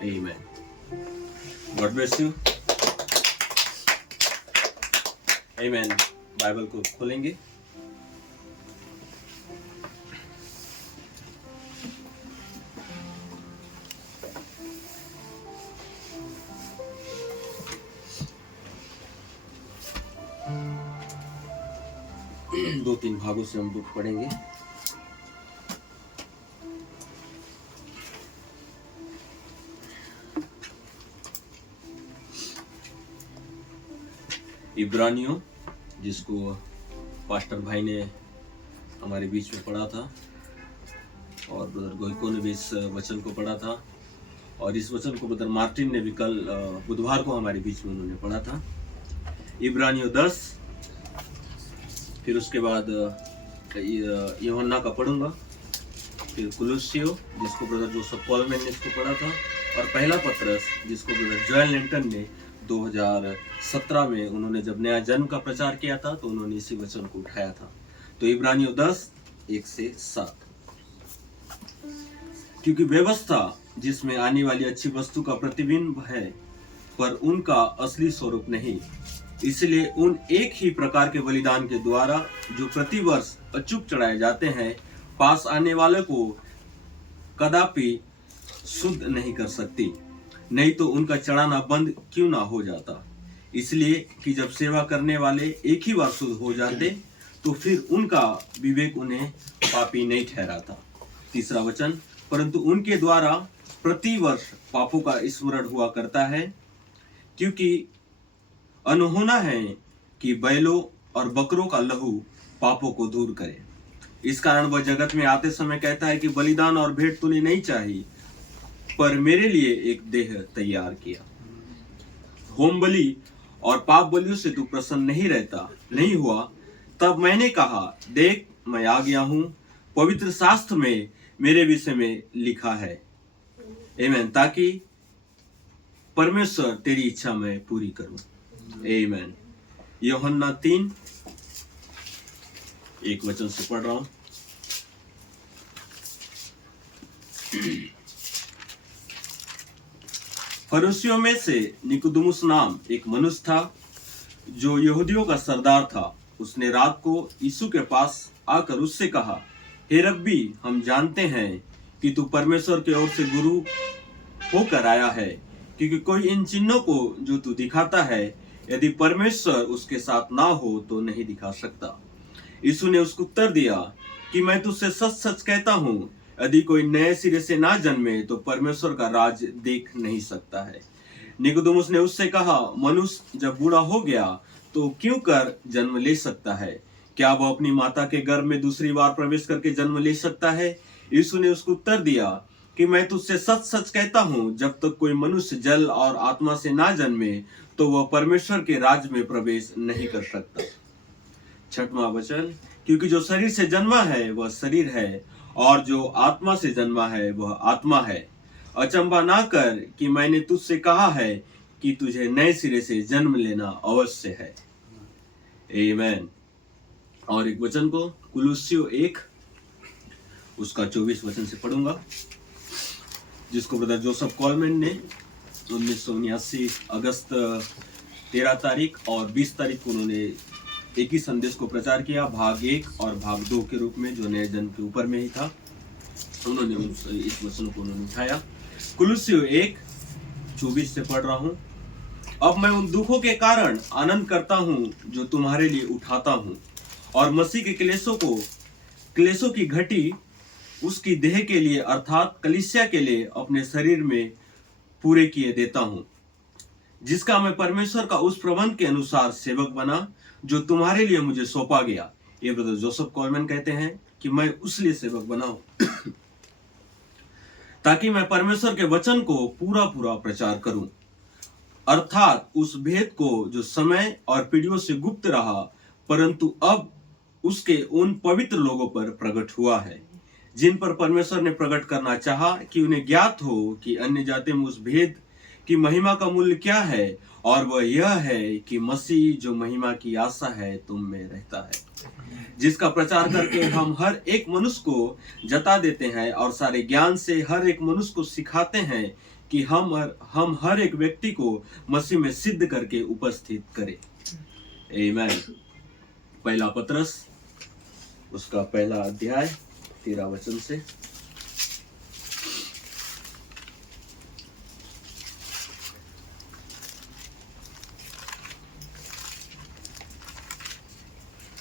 Amen. God bless you. Amen. Bible को खोलेंगे। दो तीन भागों से हम बुक पढ़ेंगे। इब्रानियों, जिसको पास्टर भाई ने हमारे बीच में पढ़ा था और ब्रदर गोइको ने भी इस वचन को पढ़ा था और इस वचन को ब्रदर मार्टिन ने भी कल बुधवार को हमारे बीच में उन्होंने पढ़ा था। इब्रानियों 10, फिर उसके बाद यूहन्ना का पढ़ूंगा, फिर कुलुस्सियों जिसको ब्रदर जोसेफ कॉलमैन ने इसको पढ़ा था, और पहला पत्रस जिसको ब्रदर जोएल लिंटन ने 2017 में उन्होंने जब नया जन्म का प्रचार किया था तो उन्होंने इसी वचन को उठाया था। तो इब्रानियों 10, 1 से 7। क्योंकि व्यवस्था जिसमें आने वाली अच्छी वस्तु का प्रतिबिंब है पर उनका असली स्वरूप नहीं, इसलिए उन एक ही प्रकार के बलिदान के द्वारा जो प्रतिवर्ष अचूक चढ़ाए जाते हैं पास आने वाले को कदापि शुद्ध नहीं कर सकती, नहीं तो उनका चढ़ाना बंद क्यों ना हो जाता। इसलिए कि जब सेवा करने वाले एक ही बार शुद्ध हो जाते तो फिर उनका विवेक उन्हें पापी नहीं ठहराता। तीसरा वचन, परंतु उनके द्वारा प्रतिवर्ष पापों का स्मरण हुआ करता है, क्योंकि अनहोना है कि बैलों और बकरों का लहू पापों को दूर करे। इस कारण वह जगत में आते समय कहता है कि बलिदान और भेंट तूने नहीं चाहिए, पर मेरे लिए एक देह तैयार किया। होम बलि और पाप बलियों से तू प्रसन्न नहीं हुआ। तब मैंने कहा, देख मैं आ गया हूँ, पवित्र शास्त्र में मेरे विषय में लिखा है, आमीन, ताकि परमेश्वर तेरी इच्छा मैं पूरी करूं। आमीन। यूहन्ना 3, 1 वचन से पढ़ रहा हूं। फरीसियों में से निकोदेमुस नाम एक मनुष्य था जो यहूदियों का सरदार था। उसने रात को यीशु के पास आकर उससे कहा, हे रब्बी, हम जानते हैं कि तू परमेश्वर की ओर से गुरु होकर आया है, क्योंकि कोई इन चिन्हों को जो तू दिखाता है यदि परमेश्वर उसके साथ ना हो तो नहीं दिखा सकता। यीशु ने उसको उत्तर दिया कि मैं तुझसे सच सच कहता हूँ, यदि कोई नए सिरे से ना जन्मे तो परमेश्वर का राज देख नहीं सकता है। निकोदेमुस ने उससे कहा, मनुष्य जब बूढ़ा हो गया तो क्यों कर जन्म ले सकता है? क्या वह अपनी माता के गर्भ में दूसरी बार प्रवेश करके जन्म ले सकता है? यीशु ने उसको उत्तर दिया कि मैं तुझसे सच सच कहता हूँ, जब तक कोई मनुष्य जल और आत्मा से ना जन्मे तो वह परमेश्वर के राज्य में प्रवेश नहीं कर सकता। 6वां वचन, क्योंकि जो शरीर से जन्मा है वह शरीर है और जो आत्मा से जन्मा है वह आत्मा है। अचंभा ना कर कि मैंने तुझसे कहा है कि तुझे नए सिरे से जन्म लेना अवश्य है। आमीन। और एक वचन को कुलुस्सियों 1 उसका 24 वचन से पढ़ूंगा, जिसको ब्रदर जोसेफ कॉलमैन ने 1979 अगस्त 13 तारीख और 20 तारीख को उन्होंने एक ही संदेश को प्रचार किया, भाग 1 और भाग 2 के रूप में, जो नए जन्म के ऊपर में ही था। उन्होंने इस वचन को उन्होंने उठाया। कुलुस्सियों 1, 24 से पढ़ रहा हूं। अब मैं उन दुखों के कारण आनंद करता हूं जो तुम्हारे लिए उठाता हूं, और मसीह के क्लेशों की घटी उसकी देह के लिए अर्थात कलीसिया के लिए अपने शरीर में पूरे किए देता हूं, जिसका मैं परमेश्वर का उस प्रबंध के अनुसार सेवक बना जो तुम्हारे लिए मुझे सौंपा गया। ये ब्रदर जोसेफ कॉलमैन कहते हैं कि मैं उस लिए सेवक बना हूं ताकि मैं परमेश्वर के वचन को पूरा पूरा प्रचार करूं, अर्थात उस भेद को जो समय और पीढ़ियों से गुप्त रहा परंतु अब उसके उन पवित्र लोगों पर प्रकट हुआ है, जिन पर परमेश्वर ने प्रकट करना चाहा कि उन्हें ज्ञात हो कि अन्य जाति में उस भेद कि महिमा का मूल्य क्या है, और वह यह है कि मसीह जो महिमा की आशा है तुम में रहता है, जिसका प्रचार करके हम हर एक मनुष्य को जता देते हैं और सारे ज्ञान से हर एक मनुष्य को सिखाते हैं कि हम हर एक व्यक्ति को मसीह में सिद्ध करके उपस्थित करें। आमीन। पहला पतरस उसका पहला अध्याय 13 वचन से।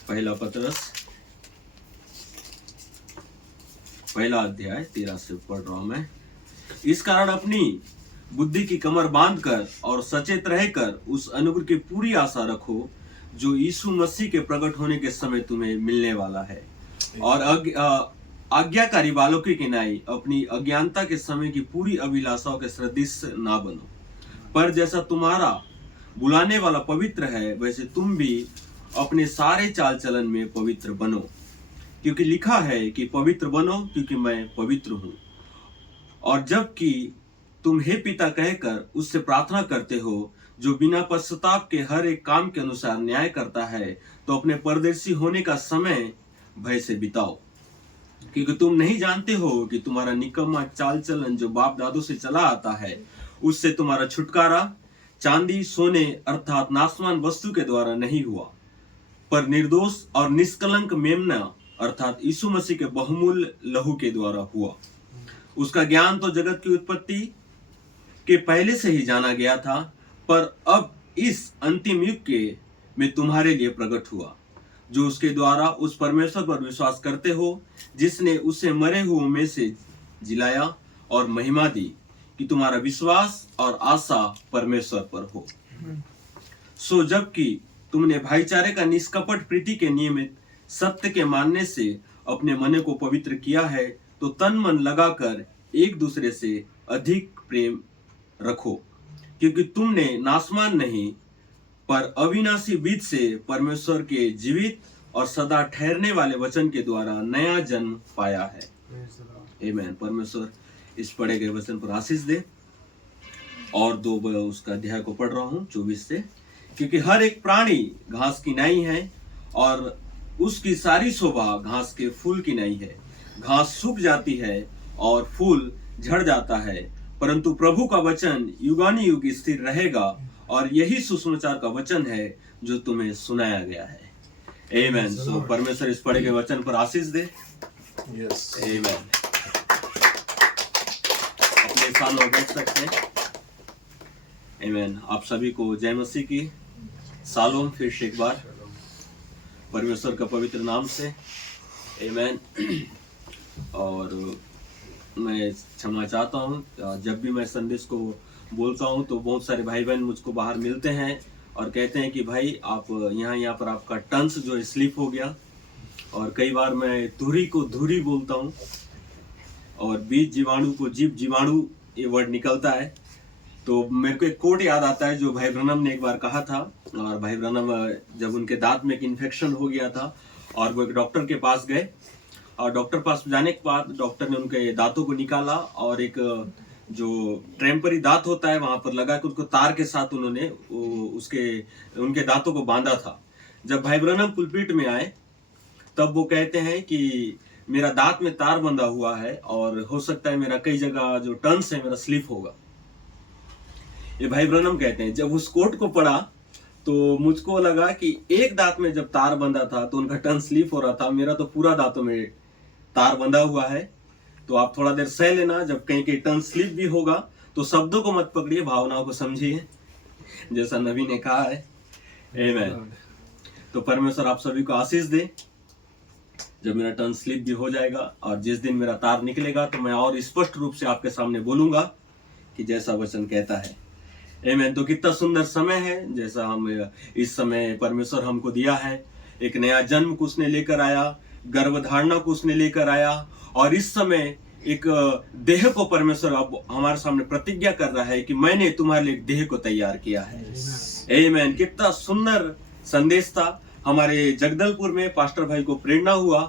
पहला पतरस पहला अध्याय 13 से पढ़ रहा हूं मैं। इस कारण अपनी बुद्धि की कमर बांधकर और सचेत रहकर उस अनुग्रह की पूरी आशा रखो जो यीशु मसीह के प्रकट होने के समय तुम्हें मिलने वाला है, और आज्ञाकारी बालकों की नाई अपनी अज्ञानता के समय की पूरी अभिलाषाओं के सदृश ना बनो, पर जैसा तुम्हारा बुलाने वाला पवित्र है वैसे तुम भी अपने सारे चाल चलन में पवित्र बनो, क्योंकि लिखा है कि पवित्र बनो क्योंकि मैं पवित्र हूं। और जबकि तुम हे पिता कहकर उससे प्रार्थना करते हो जो बिना पश्चाताप के हर एक काम के अनुसार न्याय करता है, तो अपने परदेशी होने का समय भय से बिताओ, क्योंकि तुम नहीं जानते हो कि तुम्हारा निकम्मा चाल चलन जो बाप दादों से चला आता है उससे तुम्हारा छुटकारा चांदी सोने अर्थात नाशवान वस्तु के द्वारा नहीं हुआ, पर निर्दोष और निष्कलंक मेमना अर्थात यीशु मसीह के बहुमूल्य लहू के द्वारा हुआ। उसका ज्ञान तो जगत की उत्पत्ति के पहले से ही जाना गया था, पर अब इस अंतिम युग के में तुम्हारे लिए प्रकट हुआ, जो उसके द्वारा उस परमेश्वर पर विश्वास करते हो जिसने उसे मरे हुओं में से जिलाया और महिमा दी कि तुम्हारा विश्वास और आशा परमेश्वर पर हो। सो जबकि तुमने भाईचारे का निष्कपट प्रीति के नियमित सत्य के मानने से अपने मन को पवित्र किया है, तो तन मन लगाकर एक दूसरे से अधिक प्रेम रखो, क्योंकि तुमने नाशवान नहीं पर अविनाशी बीज से परमेश्वर के जीवित और सदा ठहरने वाले वचन के द्वारा नया जन्म पाया है। आमीन। परमेश्वर इस पढ़े गए वचन पर आशीष दे। और दो उसका अध्याय को पढ़ रहा हूं 24 से। क्योंकि हर एक प्राणी घास की नाई है और उसकी सारी शोभा घास के फूल की नाई है। घास सूख जाती है और फूल झड़ जाता है, परंतु प्रभु का वचन युगानुयुग स्थिर रहेगा, और यही सुसमाचार का वचन है जो तुम्हें सुनाया गया है। आमीन। सो परमेश्वर इस पढ़े गए वचन पर आशीष दे। यस आमीन। अपने स्थान पर बैठ सकते हैं। आमीन। आप सभी को जय मसीह की सालोम फिर से एक बार परमेश्वर का पवित्र नाम से। आमीन। और मैं क्षमा चाहता हूँ, जब भी मैं संदेश को बोलता हूँ तो बहुत सारे भाई बहन मुझको बाहर मिलते हैं और कहते हैं कि भाई आप यहाँ पर आपका टंस जो है स्लिप हो गया, और कई बार मैं धुरी को धुरी बोलता हूँ और बीज जीवाणु को जीव जीवाणु ये वर्ड निकलता है। तो मेरे को एक कोट याद आता है जो भाई ब्रनम ने एक बार कहा था। और भाई ब्रनम जब उनके दांत में एक इन्फेक्शन हो गया था और वो एक डॉक्टर के पास गए, और डॉक्टर पास जाने के बाद डॉक्टर ने उनके दांतों को निकाला और एक जो टेम्पररी दांत होता है वहां पर लगा के उसको तार के साथ उन्होंने उनके दांतों को बांधा था। जब भाई ब्रनम पुलपीट में आए तब वो कहते हैं कि मेरा दांत में तार बंधा हुआ है और हो सकता है मेरा कई जगह जो टर्न्स है मेरा स्लिप होगा। ये भाई ब्रनम कहते हैं। जब उस कोट को पढ़ा तो मुझको लगा कि एक दांत में जब तार बंधा था तो उनका टर्न स्लिप हो रहा था, मेरा तो पूरा दांतों में तार बंधा हुआ है। तो आप थोड़ा देर सह लेना, जब कहीं कहीं टर्न स्लिप भी होगा तो शब्दों को मत पकड़िए, भावनाओं को समझिए, जैसा नबी ने कहा है। आमीन। तो परमेश्वर आप सभी को आशीष दे। जब मेरा टर्न स्लिप भी हो जाएगा और जिस दिन मेरा तार निकलेगा तो मैं और स्पष्ट रूप से आपके सामने बोलूंगा कि जैसा वचन कहता है। आमीन। तो कितना सुंदर समय है जैसा हम इस समय परमेश्वर हमको दिया है। एक नया जन्म को उसने लेकर आया, गर्भधारणा को उसने लेकर आया, और इस समय एक देह को परमेश्वर अब हमारे सामने प्रतिज्ञा कर रहा है कि मैंने तुम्हारे लिए एक देह को तैयार किया है। आमीन। कितना सुंदर संदेश था। हमारे जगदलपुर में पास्टर भाई को प्रेरणा हुआ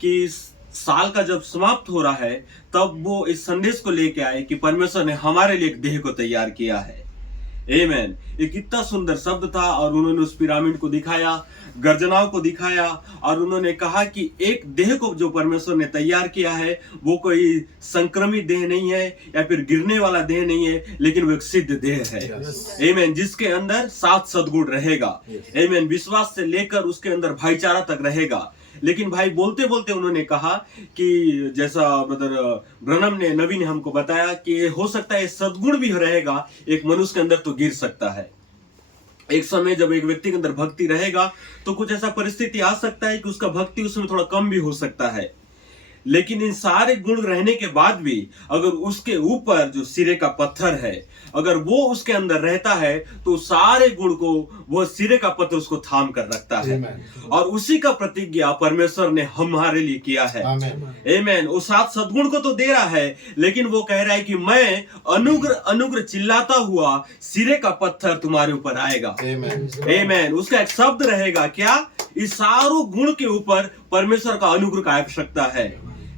कि साल का जब समाप्त हो रहा है तब वो इस संदेश को लेके आए कि परमेश्वर ने हमारे लिए एक देह को तैयार किया है। आमेन। ये कितना सुंदर शब्द था और उन्होंने उस पिरामिड को दिखाया, गर्जनाओं को दिखाया और उन्होंने कहा कि एक देह को जो परमेश्वर ने तैयार किया है वो कोई संक्रमित देह नहीं है या फिर गिरने वाला देह नहीं है, लेकिन वो एक सिद्ध देह है। आमेन। जिसके अंदर 7 सद्गुण रहेगा। आमेन। विश्वास से लेकर उसके अंदर भाईचारा तक रहेगा। लेकिन भाई बोलते बोलते उन्होंने कहा कि जैसा ब्रदर ब्रनम ने नबी ने हमको बताया कि हो सकता है सद्गुण भी रहेगा, एक मनुष्य के अंदर तो गिर सकता है। एक समय जब एक व्यक्ति के अंदर भक्ति रहेगा तो कुछ ऐसा परिस्थिति आ सकता है कि उसका भक्ति उसमें थोड़ा कम भी हो सकता है। लेकिन इन सारे गुण रहने के बाद भी अगर उसके ऊपर जो सिरे का पत्थर है अगर वो उसके अंदर रहता है तो सारे गुण को वो सिरे का पत्थर उसको थाम कर रखता है। और उसी का प्रतिज्ञा परमेश्वर ने हमारे लिए किया है। आमेन। वो 7 सद्गुण को तो दे रहा है, लेकिन वो कह रहा है कि मैं अनुग्रह अनुग्रह चिल्लाता हुआ सिरे का पत्थर तुम्हारे ऊपर आएगा। आमेन। उसका एक शब्द रहेगा क्या? इस सारों गुण के ऊपर परमेश्वर का अनुग्रह का आवश्यकता है।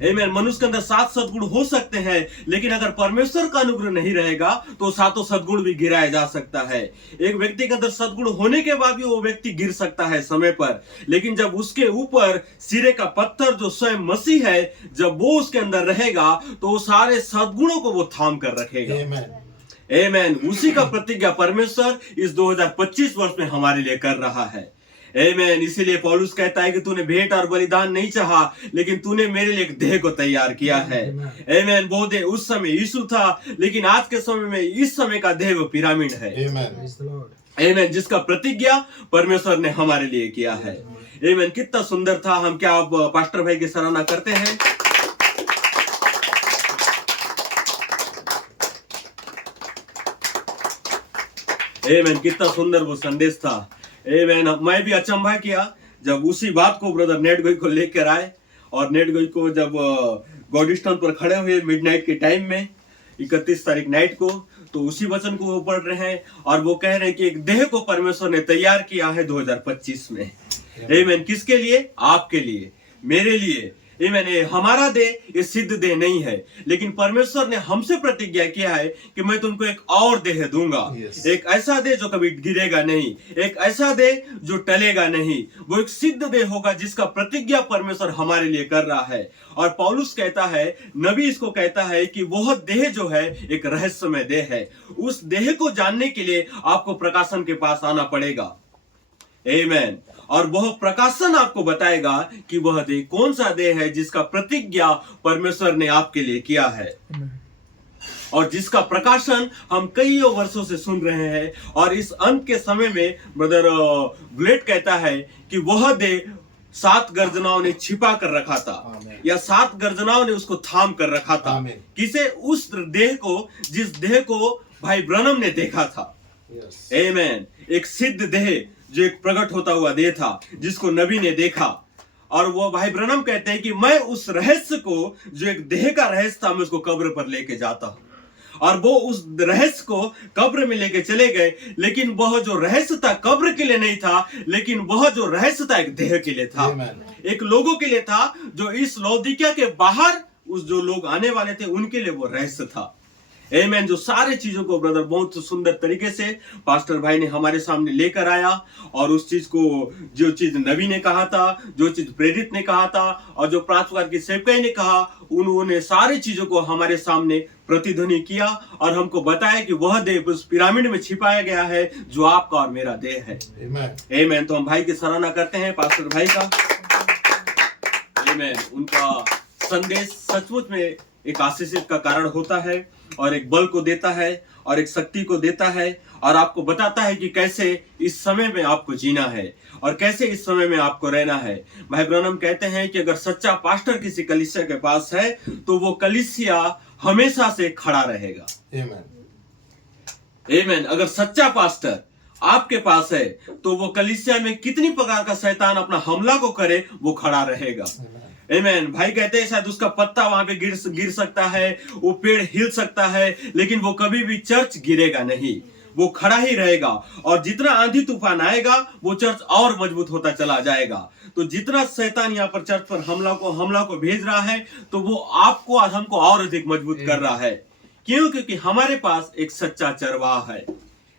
आमेन। मनुष्य के अंदर 7 सद्गुण हो सकते हैं, लेकिन अगर परमेश्वर का अनुग्रह नहीं रहेगा तो 7 सद्गुण भी गिराया जा सकता है। एक व्यक्ति के अंदर सद्गुण होने के बाद भी वो व्यक्ति गिर सकता है समय पर, लेकिन जब उसके ऊपर सिरे का पत्थर जो स्वयं मसीह है जब वो उसके अंदर रहेगा तो वो सारे सद्गुणों को वो थाम कर रखेगा। आमेन। उसी का प्रतिज्ञा परमेश्वर इस 2025 वर्ष में हमारे लिए कर रहा है। आमेन। इसीलिए पौलुस कहता है कि तूने भेंट और बलिदान नहीं चाहा, लेकिन तूने मेरे लिए एक देह को तैयार किया है। आमेन। वो देह उस समय यीशु था, लेकिन आज के समय में इस समय का देह वो पिरामिड है। आमेन। जिसका प्रतिज्ञा परमेश्वर ने हमारे लिए किया है। आमेन। कितना सुंदर था। हम क्या आप पास्टर भाई की सराहना करते हैं? आमेन। कितना सुंदर वो संदेश था। मैं भी अचंभा किया जब उसी बात को ब्रदर नेट गोई को लेकर आए और नेट गोई को जब गॉडस्टोन पर खड़े हुए मिडनाइट के टाइम में 31 तारीख नाइट को, तो उसी वचन को वो पढ़ रहे हैं और वो कह रहे हैं कि एक देह को परमेश्वर ने तैयार किया है 2025 में। आमेन। किसके लिए? आपके लिए, मेरे लिए। मैंने हमारा देह ये सिद्ध देह नहीं है, लेकिन परमेश्वर ने हमसे प्रतिज्ञा किया है कि मैं तुमको एक और देह दूंगा। एक ऐसा देह जो कभी गिरेगा नहीं, एक ऐसा देह जो टलेगा नहीं। वो एक सिद्ध देह होगा जिसका प्रतिज्ञा परमेश्वर हमारे लिए कर रहा है। और पौलुस कहता है, नबी इसको कहता है कि वह देह जो है एक रहस्यमय देह है। उस देह को जानने के लिए आपको प्रकाशन के पास आना पड़ेगा। आमेन। और वह प्रकाशन आपको बताएगा कि वह देह कौन सा देह है जिसका प्रतिज्ञा परमेश्वर ने आपके लिए किया है और जिसका प्रकाशन हम कई वर्षों से सुन रहे हैं। और इस अंत के समय में ब्रदर ब्लेड कहता है कि वह देह 7 गर्जनाओं ने छिपा कर रखा था या 7 गर्जनाओं ने उसको थाम कर रखा था। किसे? उस देह को जिस देह को भाई ब्रनम ने देखा था। आमेन। एक सिद्ध देह जो एक प्रकट होता हुआ देह था जिसको नबी ने देखा। और वो भाई ब्रनम कहते हैं कि मैं उस रहस्य को जो एक देह का रहस्य था मैं उसको कब्र पर लेके जाता हूं। और वो उस रहस्य को कब्र में लेके चले गए, लेकिन वह जो रहस्य था कब्र के लिए नहीं था, लेकिन वह जो रहस्य था एक देह के लिए था। एक लोगों के लिए था जो इस लौदीकिया के बाहर उस जो लोग आने वाले थे उनके लिए वो रहस्य था। आमेन। जो सारे चीजों को ब्रदर बहुत सुंदर तरीके से पास्टर भाई ने हमारे सामने लेकर आया और उस चीज को जो चीज नबी ने कहा था, जो चीज प्रेरित ने कहा था और जो प्राचुकार की सेवकाई ने कहा, उन्होंने सारी चीजों को हमारे सामने प्रतिध्वनि किया और हमको बताया कि वह देह उस पिरामिड में छिपाया गया है जो आपका और मेरा देह है। आमेन। तो हम भाई की सराहना करते हैं, पास्टर भाई का। आमेन। उनका संदेश सचमुच में एक आशीषित का कारण होता है और एक बल को देता है और एक शक्ति को देता है और आपको बताता है कि कैसे इस समय में आपको जीना है और कैसे इस समय में आपको रहना है। भाई ब्रनम कहते हैं कि अगर सच्चा पास्टर किसी कलीसिया के पास है तो वो कलीसिया हमेशा से खड़ा रहेगा। आमेन। अगर सच्चा पास्टर आपके पास है तो वो कलीसिया में कितनी प्रकार का शैतान अपना हमला को करे वो खड़ा रहेगा। आमेन। भाई कहते हैं शायद उसका पत्ता वहां पे गिर सकता है, वो पेड़ हिल सकता है, लेकिन वो कभी भी चर्च गिरेगा नहीं, वो खड़ा ही रहेगा। और जितना आंधी तूफान आएगा वो चर्च और मजबूत होता चला जाएगा। तो जितना शैतान यहाँ पर चर्च पर हमला को भेज रहा है, तो वो आपको और हमको और अधिक मजबूत कर रहा है। क्यों? क्योंकि हमारे पास एक सच्चा चरवाहा है,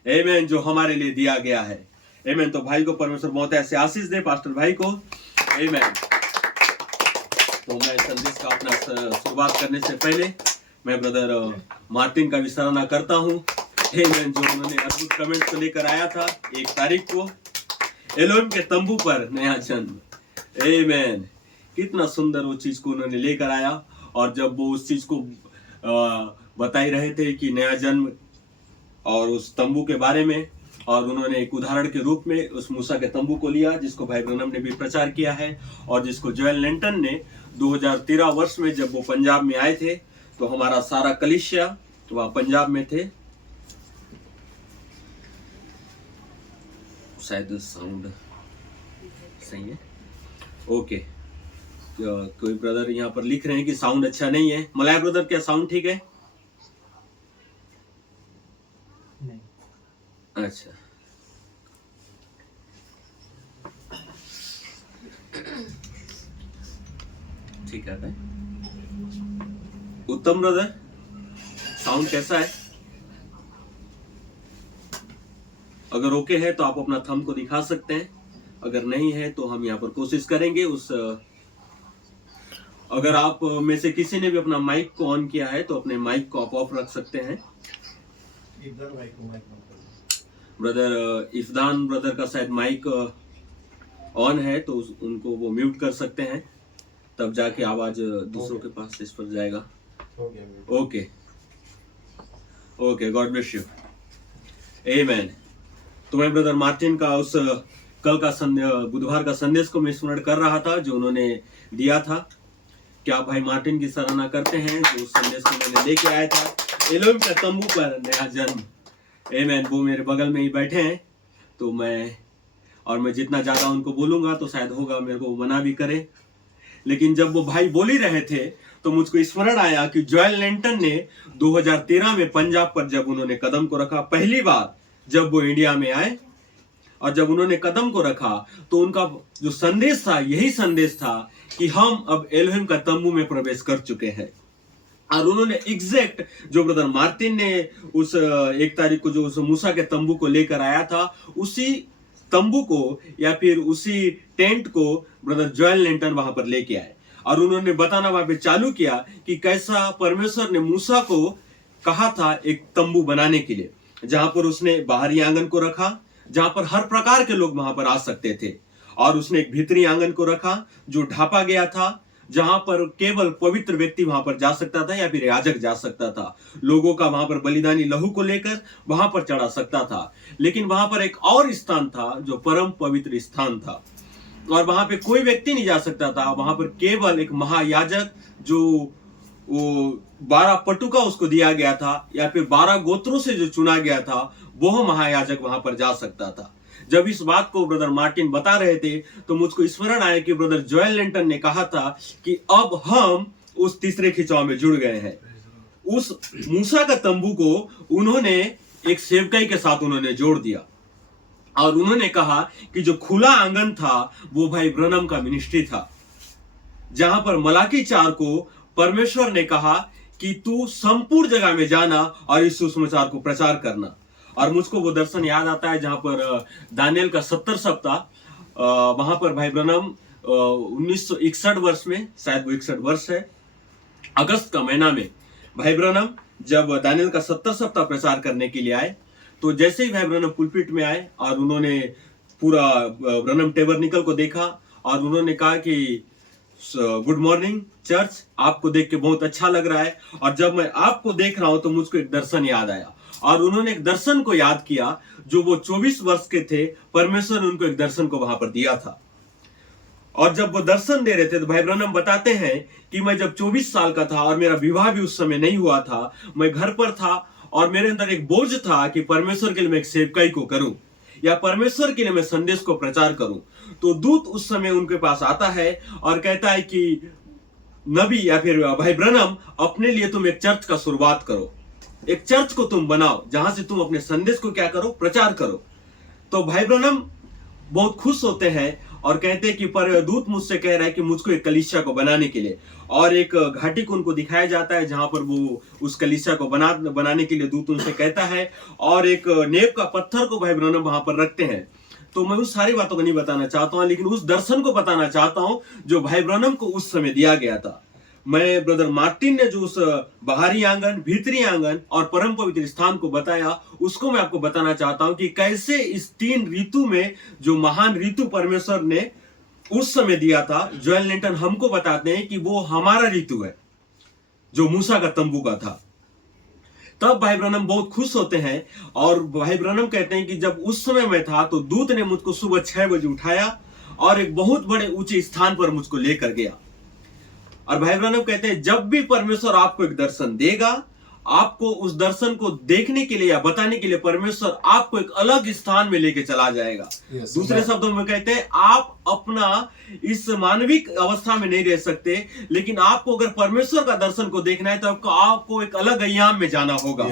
आमीन, जो हमारे लिए दिया गया है। आमीन। तो भाई को परमेश्वर बहुत ऐसे आशीष दे, पास्टर भाई को। आमीन। तो मैं संदेश का अपना शुरुआत करने से पहले मैं ब्रदर मार्टिन का भी सराहना करता हूँ, आमीन, जो उन्होंने अद्भुत कमेंट को लेकर आया था 1 तारीख को, एलोहिम के तंबू पर नया जन्म। आमीन। कितना सुंदर वो चीज को उन्होंने लेकर आया। और जब वो उस चीज को बता ही रहे थे कि नया जन्म और उस तंबू के बारे में, और उन्होंने एक उदाहरण के रूप में उस मूसा के तंबू को लिया, जिसको भाई ब्रनम ने भी प्रचार किया है, और जिसको जोएल लेंटन ने 2013 वर्ष में जब वो पंजाब में आए थे, तो हमारा सारा कलीसिया वहाँ पंजाब में थे। शायद साउंड सही है, ओके। कोई ब्रदर यहाँ पर लिख रहे हैं कि साउंड अच्छा नहीं है। मलाया ब्रदर, क्या साउंड ठीक है? नहीं। अच्छा, ठीक है। उत्तम ब्रदर, साउंड कैसा है? अगर ओके है तो आप अपना थंब को दिखा सकते हैं, अगर नहीं है तो हम यहाँ पर कोशिश करेंगे अगर आप में से किसी ने भी अपना माइक को ऑन किया है तो अपने माइक को आप ऑफ रख सकते हैं। ब्रदर इफ्दान ब्रदर का शायद माइक ऑन है, तो उनको वो म्यूट कर सकते हैं, तब जाके आवाज दूसरों के पास इस पर जाएगा। Okay okay, God bless you. आमीन। तो मैं ब्रदर मार्टिन का उस कल का बुधवार का संदेश को मैं स्मरण कर रहा था जो उन्होंने दिया था। क्या आप भाई मार्टिन की सराहना करते हैं जो उस संदेश को मैंने लेके आया था, एलोहिम के तंबू पर नया जन्म। आमीन। वो मेरे बगल में ही बैठे हैं, तो मैं जितना ज्यादा उनको बोलूंगा तो शायद होगा मेरे को मना भी करे, लेकिन जब वो भाई बोल ही रहे थे तो मुझको स्मरण आया कि जोएल लेंटन ने 2013 में पंजाब पर जब उन्होंने कदम को रखा, पहली बार जब वो इंडिया में आए, और जब उन्होंने कदम को रखा तो उनका जो संदेश था यही संदेश था कि हम अब एलोहिम का तंबू में प्रवेश कर चुके हैं। और उन्होंने एग्जैक्ट जो ब्रदर मार्टिन ने उस 1 तारीख को जो उस मूसा के तंबू को लेकर आया था, उसी तंबू को या फिर उसी टेंट को ब्रदर जोएल लेंटन वहां पर लेके आए, और उन्होंने बताना वहां पे चालू किया कि कैसा परमेश्वर ने मूसा को कहा था एक तंबू बनाने के लिए, जहां पर उसने बाहरी आंगन को रखा, जहां पर हर प्रकार के लोग वहां पर आ सकते थे, और उसने एक भीतरी आंगन को रखा जो ढापा गया था, जहां पर केवल पवित्र व्यक्ति वहां पर जा सकता था या फिर याजक जा सकता था। लोगों का वहां पर बलिदानी लहू को लेकर वहां पर चढ़ा सकता था। लेकिन वहां पर एक और स्थान था जो परम पवित्र स्थान था, और वहां पे कोई व्यक्ति नहीं जा सकता था। वहां पर केवल एक महायाजक जो वो 12 पटुका उसको दिया गया था, या फिर 12 गोत्रों से जो चुना गया था, वो महायाजक वहां पर जा सकता था। जब इस बात को ब्रदर मार्टिन बता रहे थे तो मुझको स्मरण आया कि ब्रदर जोएल लेंटन ने कहा था कि अब हम उस तीसरे खिंचाव में जुड़ गए हैं। उस मूसा का तंबू को उन्होंने एक सेवकाई के साथ उन्होंने जोड़ दिया, और उन्होंने कहा कि जो खुला आंगन था वो भाई ब्रनम का मिनिस्ट्री था, जहां पर मलाकी 4 को परमेश्वर ने कहा कि तू संपूर्ण जगह में जाना और इस सुसमाचार को प्रचार करना। और मुझको वो दर्शन याद आता है जहां पर दानियल का 70 सप्ताह, वहां पर भाई ब्रनम 1961 वर्ष में, शायद वो 61 वर्ष है, अगस्त का महीना में भाई ब्रनम जब दानियल का 70 सप्ताह प्रचार करने के लिए आए, तो जैसे ही भाई ब्रनम पुलपिट में आए और उन्होंने पूरा ब्रनम टेबरनिकल को देखा, और उन्होंने कहा कि गुड मॉर्निंग चर्च, आपको देख के बहुत अच्छा लग रहा है, और जब मैं आपको देख रहा हूं तो मुझको एक दर्शन याद आया। और उन्होंने एक दर्शन को याद किया जो वो 24 वर्ष के थे, परमेश्वर ने उनको एक दर्शन को वहां पर दिया था। और जब वो दर्शन दे रहे थे तो भाई ब्रनम बताते हैं कि मैं जब 24 साल का था और मेरा विवाह भी उस समय नहीं हुआ था, मैं घर पर था और मेरे अंदर एक बोझ था कि परमेश्वर के लिए मैं एक सेवकाई को करूं या परमेश्वर के लिए मैं संदेश को प्रचार करूं। तो दूत उस समय उनके पास आता है और कहता है कि नबी या फिर भाई ब्रनम, अपने लिए तुम एक चर्च का शुरुआत करो, एक चर्च को तुम बनाओ जहां से तुम अपने संदेश को क्या करो, प्रचार करो। तो भाई ब्रनम बहुत खुश होते हैं और कहते हैं कि पर दूत मुझसे कह रहा है कि मुझको एक कलीसिया को बनाने के लिए, और एक घाटी को उनको दिखाया जाता है जहां पर वो उस कलीसिया को बनाने के लिए दूत उनसे कहता है, और एक नेब का पत्थर को भाई ब्रनम वहां पर रखते हैं। तो मैं उस सारी बातों को नहीं बताना चाहता हूं, लेकिन उस दर्शन को बताना चाहता हूं जो भाई ब्रनम को उस समय दिया गया था। मैं ब्रदर मार्टिन ने जो उस बाहरी आंगन, भीतरी आंगन और परम पवित्र स्थान को बताया, उसको मैं आपको बताना चाहता हूं कि कैसे इस 3 ऋतु में जो महान ऋतु परमेश्वर ने उस समय दिया था, जोएल लिंटन हमको बताते हैं कि वो हमारा ऋतु है जो मूसा का तंबू का था। तब भाई ब्रनम बहुत खुश होते हैं, और भाई ब्रनम कहते हैं कि जब उस समय में था तो दूत ने मुझको सुबह 6 बजे उठाया और एक बहुत बड़े ऊंचे स्थान पर मुझको लेकर गया। और भाई ब्रनम कहते हैं जब भी परमेश्वर आपको एक दर्शन देगा, आपको उस दर्शन को देखने के लिए या बताने के लिए परमेश्वर आपको एक अलग स्थान में लेके चला जाएगा। दूसरे शब्दों में कहते हैं आप अपना इस मानविक अवस्था में नहीं रह सकते, लेकिन आपको अगर परमेश्वर का दर्शन को देखना है तो आपको एक अलग अय्याम में जाना होगा।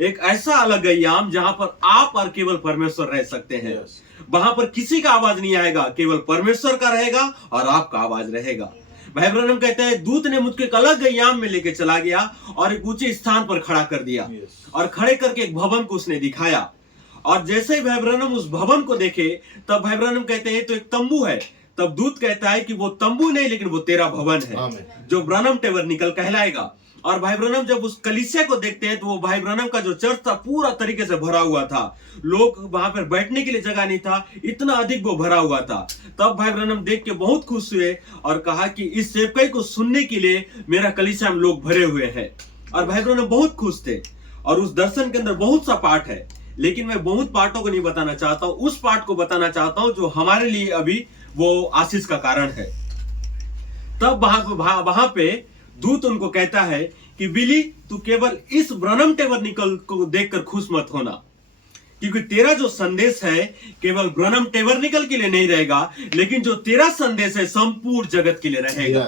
एक ऐसा अलग अय्याम जहां पर आप और केवल परमेश्वर रह सकते हैं। वहां पर किसी का आवाज नहीं आएगा, केवल परमेश्वर का रहेगा और आपका आवाज रहेगा। भाई ब्रनम कहते हैं दूत ने मुझको एक अलग अय्याम में लेके चला गया और एक ऊंचे स्थान पर खड़ा कर दिया, और खड़े करके एक भवन को उसने दिखाया। और जैसे ही भाई ब्रनम उस भवन को देखे, तब भाई ब्रनम कहते हैं तो एक तंबू है। तब दूत कहता है कि वो तंबू नहीं, लेकिन वो तेरा भवन है, जो ब्रनम टेबरनिकल कहलाएगा। और भाई ब्रनम जब उस कलीसिया को देखते हैं तो वो भाई ब्रनम का जो चर्च था पूरा तरीके से भरा हुआ था। लोग वहां पर बैठने के लिए जगह नहीं था, इतना अधिक वो भरा हुआ था। तब भाई ब्रनम देख के बहुत खुश हुए और कहा कि इस सेवकाई को सुनने के लिए मेरा कलीसिया में लोग भरे हुए हैं। और भाई ब्रनम बहुत खुश थे। और उस दर्शन के अंदर बहुत सा पाठ है, लेकिन मैं बहुत पाठों को नहीं बताना चाहता हूं। उस पाठ को बताना चाहता हूं जो हमारे लिए अभी वो आशीष का कारण है। तब वहां पे दूत उनको कहता है कि बिली, तू केवल इस ब्रनम टेबरनिकल को देखकर खुश मत होना, क्योंकि तेरा जो संदेश है केवल ब्रनम टेबरनिकल के लिए नहीं रहेगा, लेकिन जो तेरा संदेश है संपूर्ण जगत के लिए रहेगा।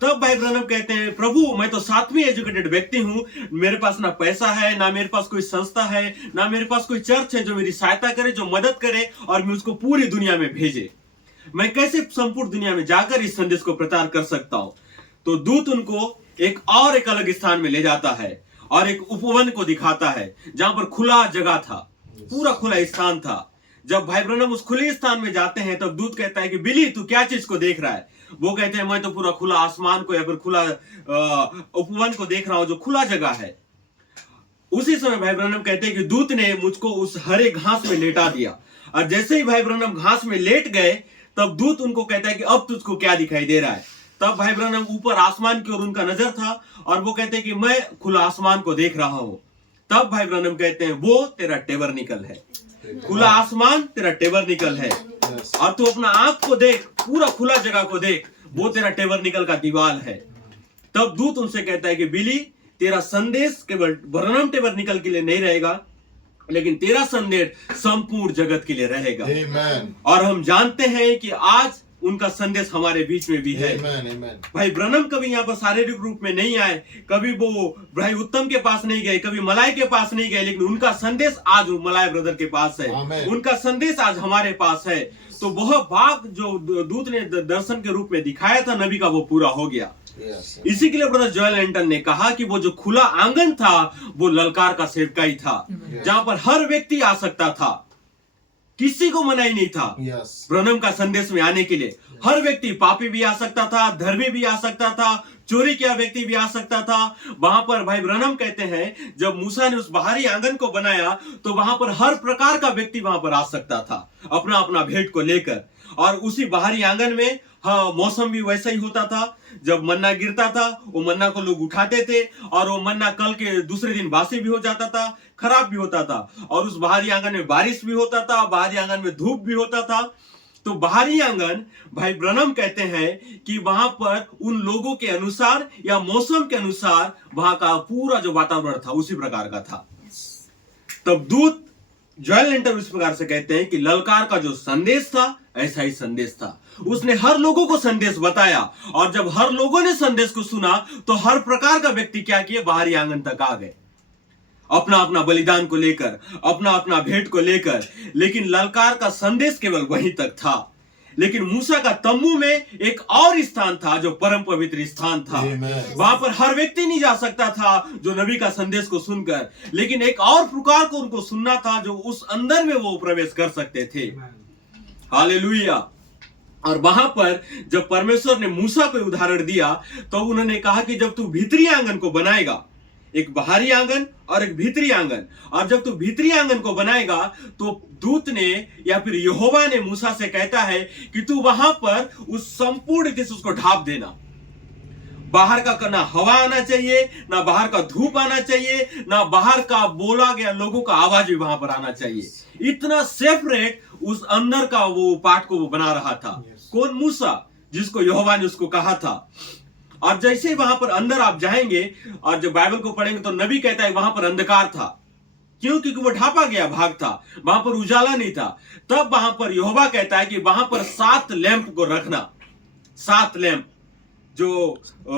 तब भाई ब्रनम कहते हैं प्रभु, मैं तो 7वीं एजुकेटेड व्यक्ति हूं, मेरे पास ना पैसा है, ना मेरे पास कोई संस्था है, ना मेरे पास कोई चर्च है जो मेरी सहायता करे, जो मदद करे और मैं उसको पूरी दुनिया में भेजे। मैं कैसे संपूर्ण दुनिया में जाकर इस संदेश को प्रचार कर सकता हूं? तो दूत उनको एक अलग स्थान में ले जाता है और एक उपवन को दिखाता है जहां पर खुला जगह था, पूरा खुला स्थान था। जब भाई ब्रनम उस खुले स्थान में जाते हैं तब दूत कहता है कि बिली, तू क्या चीज को देख रहा है? वो कहते हैं मैं तो पूरा खुला आसमान को या फिर खुला उपवन को देख रहा हूं जो खुला जगह है। उसी समय भाई ब्रनम कहते हैं कि दूत ने मुझको उस हरे घास में लेटा दिया, और जैसे ही भाई ब्रनम घास में लेट गए तब दूत उनको कहता है कि अब तुझको क्या दिखाई दे रहा है? तब भाई ब्रनम ऊपर आसमान की ओर उनका नजर था और वो कहते हैं कि मैं खुला आसमान को देख रहा हूं। तब भाई ब्रनम कहते हैं वो तेरा टेबरनिकल है, खुला आसमान तेरा टेबरनिकल है, और तू अपना आंख को देख, पूरा खुला जगह को देख, वो तेरा टेबरनिकल का दीवार है। तब दूत उनसे कहता है कि बिली, तेरा संदेश केवल ब्रनम टेबरनिकल के लिए नहीं रहेगा, लेकिन तेरा संदेश संपूर्ण जगत के लिए रहेगा। और हम जानते हैं कि आज उनका संदेश हमारे बीच में भी है। भाई ब्रनम कभी यहाँ पर शारीरिक रूप में नहीं आए, कभी वो भाई उत्तम के पास नहीं गए, कभी मलाय के पास नहीं गए, लेकिन उनका संदेश आज मलाय ब्रदर के पास है, उनका संदेश आज हमारे पास है। तो वह भाग जो दूत ने दर्शन के रूप में दिखाया था नबी का, वो पूरा हो गया। इसी के लिए ब्रदर जोएल लिंटन ने कहा कि वो जो खुला आंगन था वो ललकार का सेवकाई था, जहां पर हर व्यक्ति आ सकता था, किसी को मनाही नहीं था ब्रनम का संदेश में आने के लिए। हर व्यक्ति, पापी भी आ सकता था, धर्मी भी आ सकता था, चोरी किया व्यक्ति भी आ सकता था। वहां पर भाई ब्रनम कहते हैं जब मूसा ने उस बाहरी आंगन को बनाया तो वहां पर हर प्रकार का व्यक्ति वहां पर आ सकता था अपना अपना भेंट को लेकर। और उसी बाहरी आंगन में मौसम भी वैसा ही होता था। जब मन्ना गिरता था वो मन्ना को लोग उठाते थे और वो मन्ना कल के दूसरे दिन बासी भी हो जाता था, खराब भी होता था। और उस बाहरी आंगन में बारिश भी होता था, बाहरी आंगन में धूप भी होता था। तो बाहरी आंगन भाई ब्रनम कहते हैं कि वहां पर उन लोगों के अनुसार या मौसम के अनुसार वहां का पूरा जो वातावरण था उसी प्रकार का था। तब दूत जोएल लिंटन इस प्रकार से कहते हैं कि ललकार का जो संदेश था ऐसा ही संदेश था। उसने हर लोगों को संदेश बताया, और जब हर लोगों ने संदेश को सुना तो हर प्रकार का व्यक्ति क्या किए, बाहरी आंगन तक आ गए अपना अपना बलिदान को लेकर, अपना अपना भेंट को लेकर। लेकिन ललकार का संदेश केवल वहीं तक था। लेकिन मूसा का तंबू में एक और स्थान था जो परम पवित्र स्थान था। वहां पर हर व्यक्ति नहीं जा सकता था जो नबी का संदेश को सुनकर, लेकिन एक और प्रकार को उनको सुनना था जो उस अंदर में वो प्रवेश कर सकते थे। हालेलुया। और वहां पर जब परमेश्वर ने मूसा को उदाहरण दिया तो उन्होंने कहा कि जब तू भीतरी आंगन को बनाएगा, एक बाहरी आंगन और एक भीतरी आंगन, और जब तू भीतरी आंगन को बनाएगा तो दूत ने या फिर यहोवा ने मूसा से कहता है कि तू वहां पर उस संपूर्ण रीति से उसको ढाप देना। बाहर का ना हवा आना चाहिए, ना बाहर का धूप आना चाहिए, ना बाहर का बोला गया लोगों का आवाज भी वहां पर आना चाहिए। इतना सेपरेट उस अंदर का वो पार्ट को वो बना रहा था। कौन? मूसा, जिसको यहोवा ने उसको कहा था। और जैसे ही वहां पर अंदर आप जाएंगे और जब बाइबल को पढ़ेंगे तो नबी कहता है वहां पर अंधकार था। क्यों? क्योंकि वो ढापा गया भाग था, वहां पर उजाला नहीं था। तब वहां पर यहोवा कहता है कि वहां पर 7 लैंप को रखना, 7 लैंप जो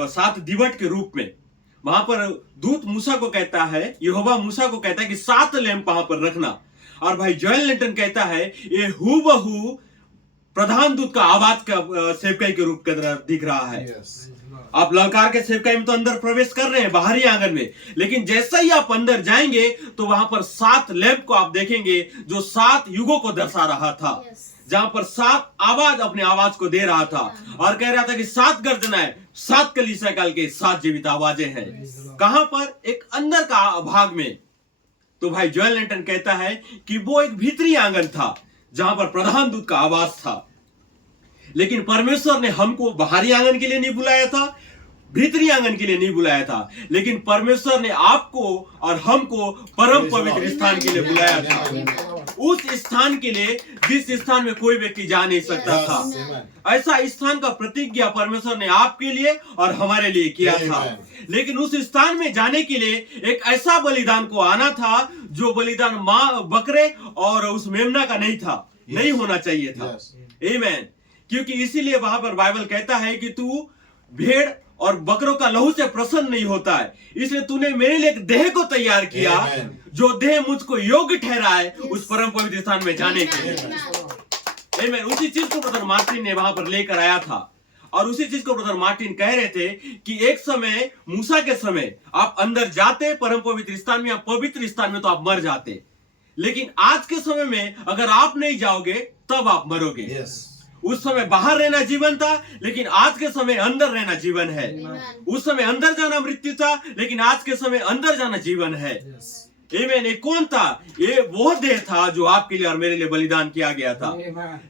7 दिवट के रूप में। वहां पर दूत मूसा को कहता है, यहोवा मूसा को कहता है कि 7 लैंप वहां पर रखना। और भाई जोएल लिंटन कहता है ये हूबहू प्रधान दूत का आवाज का सेवकाई के रूप के तरह दिख रहा है। आप ललकार के सेवकाई में तो अंदर प्रवेश कर रहे हैं बाहरी आंगन में, लेकिन जैसा ही आप अंदर जाएंगे तो वहां पर 7 लैंप को आप देखेंगे जो 7 युगों को दर्शा रहा था। जहां पर 7 आवाज अपने आवाज को दे रहा था और कह रहा था कि 7 गर्जनाएं, 7 कलीसिया काल के 7 जीवित आवाजें हैं। कहां पर? एक अंदर का भाग में। तो भाई जोएल लिंटन कहता है कि वो एक भीतरी आंगन था जहां पर प्रधान दूत का आवाज था। लेकिन परमेश्वर ने हमको बाहरी आंगन के लिए नहीं बुलाया था, भीतरी आंगन के लिए नहीं बुलाया था, लेकिन परमेश्वर ने आपको और हमको परम पवित्र स्थान के लिए बुलाया था। उस स्थान के लिए जिस स्थान में कोई व्यक्ति जा नहीं सकता था। ऐसा स्थान का प्रतिज्ञा परमेश्वर ने आपके लिए और हमारे लिए किया था। लेकिन उस स्थान में जाने के लिए एक ऐसा बलिदान को आना था जो बलिदान मां बकरे और उस मेमना का नहीं था, नहीं होना चाहिए था। आमीन। क्योंकि इसीलिए वहां पर बाइबल कहता है कि तू भेड़ और बकरों का लहू से प्रसन्न नहीं होता है, इसलिए तूने मेरे लिए एक देह को तैयार किया जो देह मुझको योग्य ठहराए उस परम पवित्र स्थान में जाने के लिए। आमीन। उसी चीज को ब्रदर मार्टिन ने वहां पर लेकर आया था और उसी चीज को ब्रदर मार्टिन कह रहे थे कि एक समय मूसा के समय आप अंदर जाते परम पवित्र स्थान में या पवित्र स्थान में तो आप मर जाते, लेकिन आज के समय में अगर आप नहीं जाओगे तब आप मरोगे। उस समय बाहर रहना जीवन था, लेकिन आज के समय अंदर रहना जीवन है। उस समय अंदर जाना मृत्यु था, लेकिन आज के समय अंदर जाना जीवन है। आमीन। ये कौन था? ये वो देह था जो आपके लिए और मेरे लिए बलिदान किया गया था।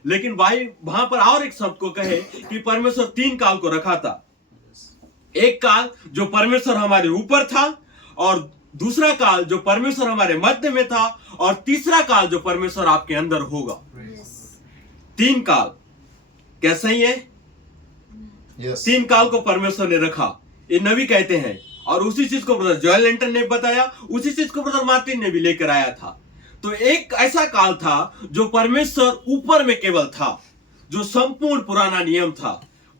लेकिन भाई वहां पर और एक शब्द को कहे कि परमेश्वर 3 काल को रखा था। एक काल जो परमेश्वर हमारे ऊपर था, और दूसरा काल जो परमेश्वर हमारे मध्य में था, और तीसरा काल जो परमेश्वर आपके अंदर होगा। 3 काल। क्या सही है? 3 काल को परमेश्वर ने रखा, ये नबी कहते हैं। और उसी चीज को ब्रदर जोएल लिंटन ने बताया, उसी चीज को ब्रदर मार्टिन ने भी लेकर आया था। तो एक ऐसा काल था जो परमेश्वर ऊपर में केवल था, जो संपूर्ण पुराना नियम था।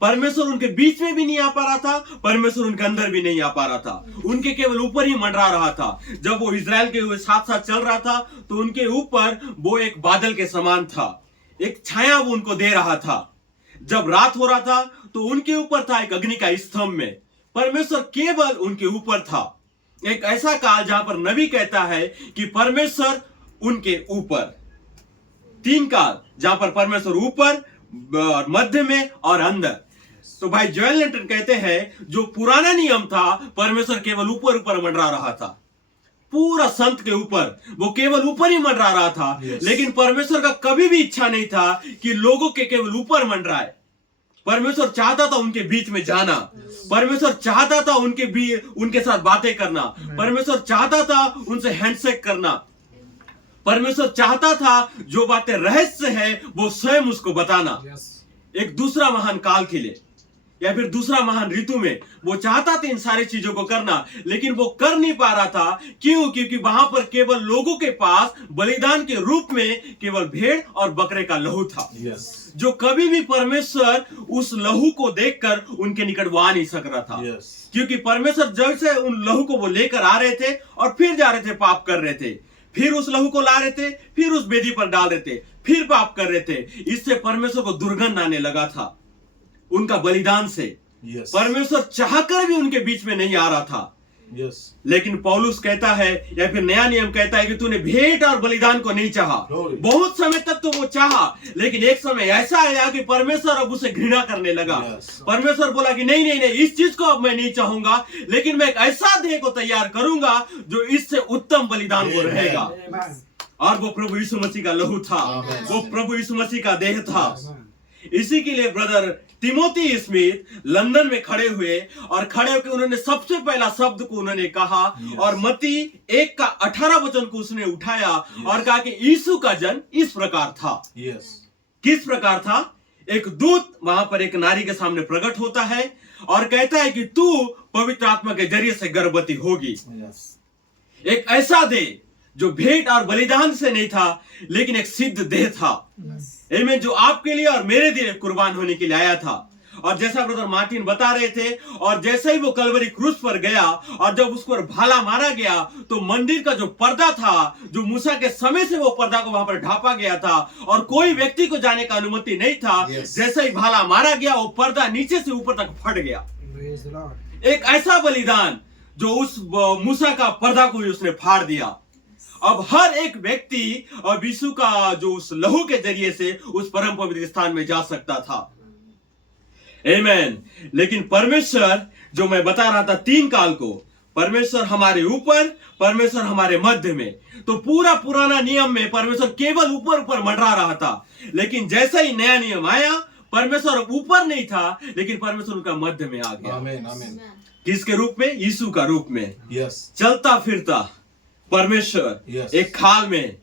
परमेश्वर उनके बीच में भी नहीं आ पा रहा था, परमेश्वर उनके अंदर भी नहीं आ पा रहा था, उनके केवल ऊपर ही मंडरा रहा था। जब वो इजराइल के साथ साथ चल रहा था तो उनके ऊपर वो एक बादल के समान था, एक छाया वो उनको दे रहा था। जब रात हो रहा था तो उनके ऊपर था एक अग्नि का स्तंभ में, परमेश्वर केवल उनके ऊपर था। एक ऐसा काल जहां पर नबी कहता है कि परमेश्वर उनके ऊपर। 3 काल जहां पर परमेश्वर ऊपर, मध्य में और अंदर। तो भाई जोएल लिंटन कहते हैं जो पुराना नियम था परमेश्वर केवल ऊपर ऊपर मंडरा रहा था, पूरा संत के ऊपर वो केवल ऊपर ही मंडरा रहा था। लेकिन परमेश्वर का कभी भी इच्छा नहीं था कि लोगों के केवल ऊपर मंडराए। परमेश्वर चाहता था उनके बीच में जाना, परमेश्वर चाहता था उनके साथ बातें करना, परमेश्वर चाहता था उनसे हैंडशेक करना, परमेश्वर चाहता था जो बातें रहस्य है वो स्वयं उसको बताना। एक दूसरा महान काल के लिए या फिर दूसरा महान ऋतु में वो चाहता था इन सारी चीजों को करना, लेकिन वो कर नहीं पा रहा था। क्यों? क्योंकि वहां पर केवल लोगों के पास बलिदान के रूप में केवल भेड़ और बकरे का लहू था, जो कभी भी परमेश्वर उस लहू को देखकर उनके निकट वो आ नहीं सक रहा था। क्योंकि परमेश्वर जब से उन लहू को वो लेकर आ रहे थे और फिर जा रहे थे, पाप कर रहे थे, फिर उस लहू को ला रहे थे, फिर उस वेदी पर डाल रहे थे, फिर पाप कर रहे थे। इससे परमेश्वर को दुर्गंध आने लगा था उनका बलिदान से। परमेश्वर चाहकर भी उनके बीच में नहीं आ रहा था। लेकिन पौलुस कहता है, या फिर नया नियम कहता है कि तूने भेंट और बलिदान को नहीं चाहा। बहुत समय तक तो वो चाहा, लेकिन एक समय ऐसा आया कि परमेश्वर अब उसे घृणा करने लगा। परमेश्वर बोला कि नहीं नहीं नहीं, इस चीज को अब मैं नहीं चाहूंगा, लेकिन मैं एक ऐसा देह को तैयार करूंगा जो इससे उत्तम बलिदान को रहेगा। और वो प्रभु यीशु मसीह का लहू था, वो प्रभु यीशु मसीह का देह था। इसी के लिए ब्रदर तिमोथी स्मिथ लंदन में खड़े हुए और खड़े होकर उन्होंने सबसे पहला शब्द को उन्होंने कहा और मत्ती 1:18 को उसने उठाया और कहा कि यीशु का जन्म इस प्रकार था। किस प्रकार था? एक दूत वहां पर एक नारी के सामने प्रकट होता है और कहता है कि तू पवित्र आत्मा के जरिए से गर्भवती होगी। एक ऐसा देह जो भेंट और बलिदान से नहीं था, लेकिन एक सिद्ध देह था। आमीन, जो आपके लिए और मेरे लिए कुर्बान होने के लिए आया था। और जैसा ब्रदर मार्टिन बता रहे थे, और जैसे ही वो कलवरी क्रूस पर गया और जब उस पर भाला मारा गया, तो मंदिर का जो पर्दा था, जो मूसा के समय से वो पर्दा को वहां पर ढापा गया था और कोई व्यक्ति को जाने का अनुमति नहीं था। जैसे ही भाला मारा गया, वो पर्दा नीचे से ऊपर तक फट गया। एक ऐसा बलिदान जो उस मूसा का पर्दा को भी उसने फाड़ दिया। अब हर एक व्यक्ति और यीशु का जो उस लहू के जरिए से उस परम पवित्र स्थान में जा सकता था। आमीन। लेकिन परमेश्वर, जो मैं बता रहा था 3 काल को, परमेश्वर हमारे ऊपर, परमेश्वर हमारे मध्य में। तो पूरा पुराना नियम में परमेश्वर केवल ऊपर ऊपर मंडरा रहा था, लेकिन जैसा ही नया नियम आया, परमेश्वर ऊपर नहीं था, लेकिन परमेश्वर उनका मध्य में आ गया। आमीन, आमीन। किसके रूप में? यीशु का रूप में। चलता फिरता परमेश्वर एक काल में,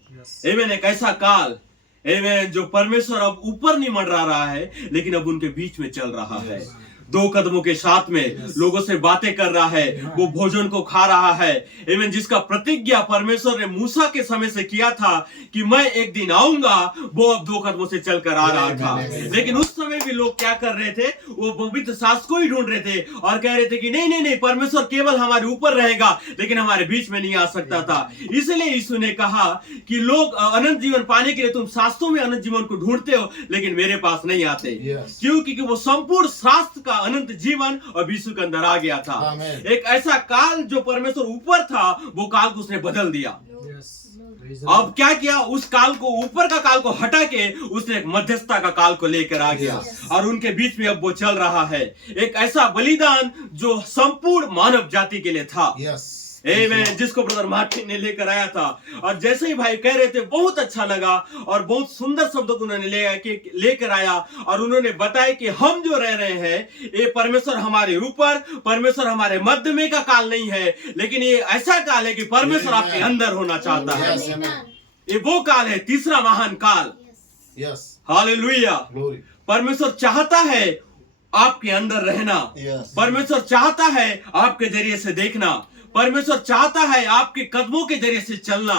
आमीन, एक ऐसा काल, आमीन, जो परमेश्वर अब ऊपर नहीं मंडरा रहा है, लेकिन अब उनके बीच में चल रहा है। 2 कदमों के साथ में लोगों से बातें कर रहा है, वो भोजन को खा रहा है। आमीन, जिसका प्रतिज्ञा परमेश्वर ने मूसा के समय से किया था कि मैं एक दिन आऊंगा, वो अब 2 कदमों से चलकर आ रहा था। लेकिन उस समय भी लोग क्या कर रहे थे? वो पवित्र शास्त्र को ही ढूंढ रहे थे और कह रहे थे कि नहीं नहीं नहीं, परमेश्वर केवल हमारे ऊपर रहेगा, लेकिन हमारे बीच में नहीं आ सकता था। इसलिए यीशु ने कहा कि लोग अनंत जीवन पाने के लिए तुम शास्त्रों में अनंत जीवन को ढूंढते हो, लेकिन मेरे पास नहीं आते। क्यों? क्योंकि वो संपूर्ण शास्त्र का अनंत जीवन और यीशु के अंदर आ गया था। एक ऐसा काल जो परमेश्वर ऊपर था, वो काल को उसने बदल दिया। अब क्या किया? उस काल को, ऊपर का काल को हटा के उसने एक मध्यस्थता का काल को लेकर आ गया और उनके बीच में अब वो चल रहा है। एक ऐसा बलिदान जो संपूर्ण मानव जाति के लिए था। जिसको ब्रदर मार्टिन ने लेकर आया था। और जैसे ही भाई कह रहे थे, बहुत अच्छा लगा और बहुत सुंदर शब्दों को उन्होंने लेकर आया और उन्होंने बताया कि हम जो रह रहे हैं, ये परमेश्वर हमारे ऊपर, परमेश्वर हमारे मध्य में का काल नहीं है, लेकिन ये ऐसा काल है कि परमेश्वर आपके अंदर होना चाहता है। ये वो काल है, तीसरा महान काल। हालेलुया। परमेश्वर चाहता है आपके अंदर रहना। परमेश्वर चाहता है आपके जरिए से देखना। परमेश्वर चाहता है आपके कदमों के जरिए से चलना।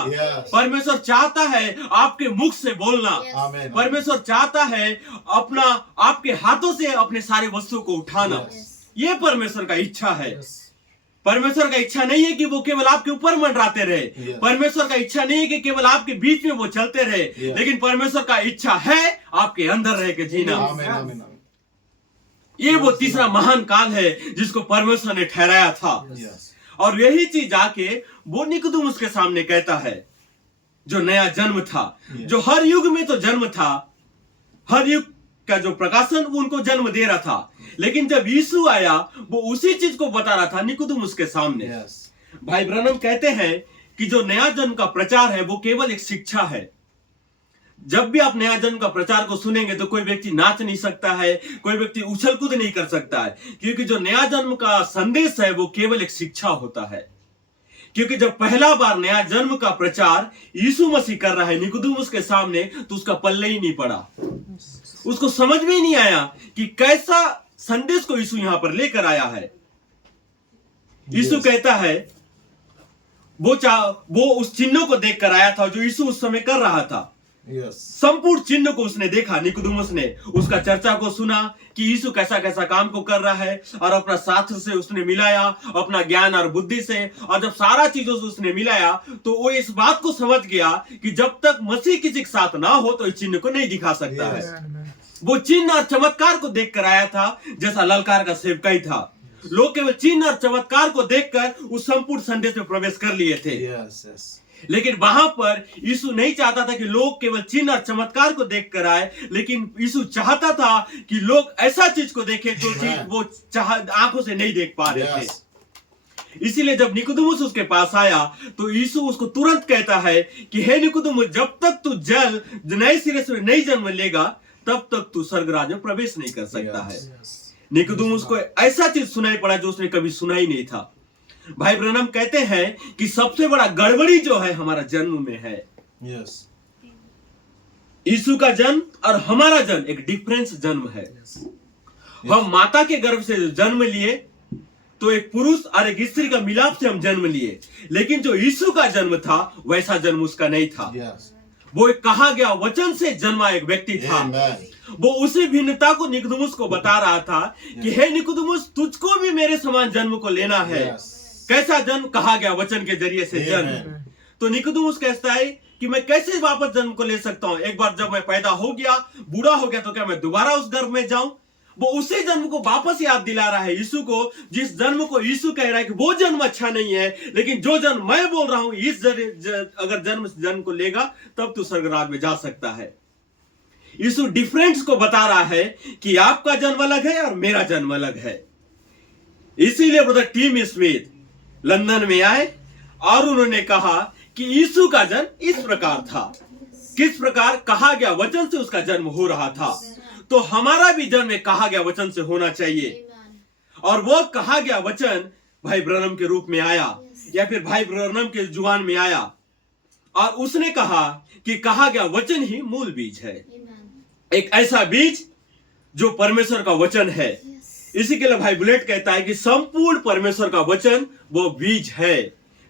परमेश्वर चाहता है आपके मुख से बोलना। परमेश्वर चाहता है अपना, आपके हाथों से अपने सारे वस्तु को उठाना। ये परमेश्वर का इच्छा है। परमेश्वर का इच्छा नहीं है कि वो केवल आपके ऊपर मंडराते रहे। परमेश्वर का इच्छा नहीं है कि केवल आपके बीच में वो चलते रहे, लेकिन परमेश्वर का इच्छा है आपके अंदर रह के जीना। ये वो तीसरा महान काल है जिसको परमेश्वर ने ठहराया था। और यही चीज आके वो निकोदेमुस के सामने कहता है, जो नया जन्म था, जो हर युग में तो जन्म था, हर युग का जो प्रकाशन वो उनको जन्म दे रहा था, लेकिन जब यीशु आया वो उसी चीज को बता रहा था निकोदेमुस के सामने। भाई ब्रनम कहते हैं कि जो नया जन्म का प्रचार है वो केवल एक शिक्षा है। जब भी आप नया जन्म का प्रचार को सुनेंगे तो कोई व्यक्ति नाच नहीं सकता है, कोई व्यक्ति उछल कूद नहीं कर सकता है, क्योंकि जो नया जन्म का संदेश है वो केवल एक शिक्षा होता है। क्योंकि जब पहला बार नया जन्म का प्रचार यीशु मसीह कर रहा है निकोदेमुस के सामने, तो उसका पल्ले ही नहीं पड़ा, उसको समझ में ही नहीं आया कि कैसा संदेश को यीशु यहां पर लेकर आया है। यीशु कहता है वो उस चिन्हों को देख कर आया था जो यीशु उस समय कर रहा था। संपूर्ण चिन्ह को उसने देखा। निकोदेमुस ने उसका चर्चा को सुना कि यीशु कैसा कैसा काम को कर रहा है, और अपना साथ से उसने मिलाया, अपना ज्ञान और बुद्धि से, और जब सारा चीजों से उसने मिलाया तो वो इस बात को समझ गया कि जब तक मसीह किसी के साथ ना हो तो इस चिन्ह को नहीं दिखा सकता है। वो चिन्ह और चमत्कार को देख कर आया था, जैसा ललकार का सेवकाई था। लोग केवल चिन्ह और चमत्कार को देखकर उस संपूर्ण संदेश में प्रवेश कर लिए थे। लेकिन वहां पर यीशु नहीं चाहता था कि लोग केवल चिन्ह और चमत्कार को देख कर आए, लेकिन यीशु चाहता था कि लोग ऐसा चीज को देखें जो चीज वो आंखों से नहीं देख पा रहे थे। इसीलिए जब निकोदेमुस उसके पास आया तो यीशु उसको तुरंत कहता है कि हे निकोदेमुस, जब तक तू जल नए सिरे से नहीं जन्म लेगा तब तक तू स्वर्गराज में प्रवेश नहीं कर सकता है। निकोदेमुस को ऐसा चीज सुनाई पड़ा जो उसने कभी सुना ही नहीं था। भाई ब्रनम कहते हैं कि सबसे बड़ा गड़बड़ी जो है हमारा जन्म में है। यीशु का जन्म और हमारा जन्म एक डिफरेंस जन्म है। हम माता के गर्भ से जन्म लिए तो एक पुरुष और एक स्त्री का मिलाप से हम जन्म लिए, लेकिन जो यीशु का जन्म था वैसा जन्म उसका नहीं था। वो एक कहा गया वचन से जन्मा एक व्यक्ति था। वो उसी भिन्नता को निकोदेमुस को बता रहा था कि हे निकोदेमुस, तुझको भी मेरे समान जन्म को लेना है। कैसा जन्म? कहा गया वचन के जरिए से जन्म। तो निकोदेमुस कहता है कि मैं कैसे वापस जन्म को ले सकता हूं? एक बार जब मैं पैदा हो गया, बूढ़ा हो गया, तो क्या मैं दोबारा उस गर्भ में जाऊं? वो उसी जन्म को वापस याद दिला रहा है यीशु को, जिस जन्म को यीशु कह रहा है कि वो जन्म अच्छा नहीं है, लेकिन जो जन्म मैं बोल रहा हूं इस अगर जन्म को लेगा तब तो स्वर्गराज में जा सकता है। यीशु डिफरेंस को बता रहा है कि आपका जन्म अलग है और मेरा जन्म अलग है। इसीलिए ब्रदर टीम स्मिथ लंदन में आए और उन्होंने कहा कि यीशु का जन्म इस प्रकार था। किस प्रकार? कहा गया वचन से उसका जन्म हो रहा था। तो हमारा भी जन्म कहा गया वचन से होना चाहिए, और वो कहा गया वचन भाई ब्रनम के रूप में आया, या फिर भाई ब्रनम के जुबान में आया, और उसने कहा कि कहा गया वचन ही मूल बीज है। एक ऐसा बीज जो परमेश्वर का वचन है। इसी के लिए भाई बुलेट कहता है कि संपूर्ण परमेश्वर का वचन वो बीज है।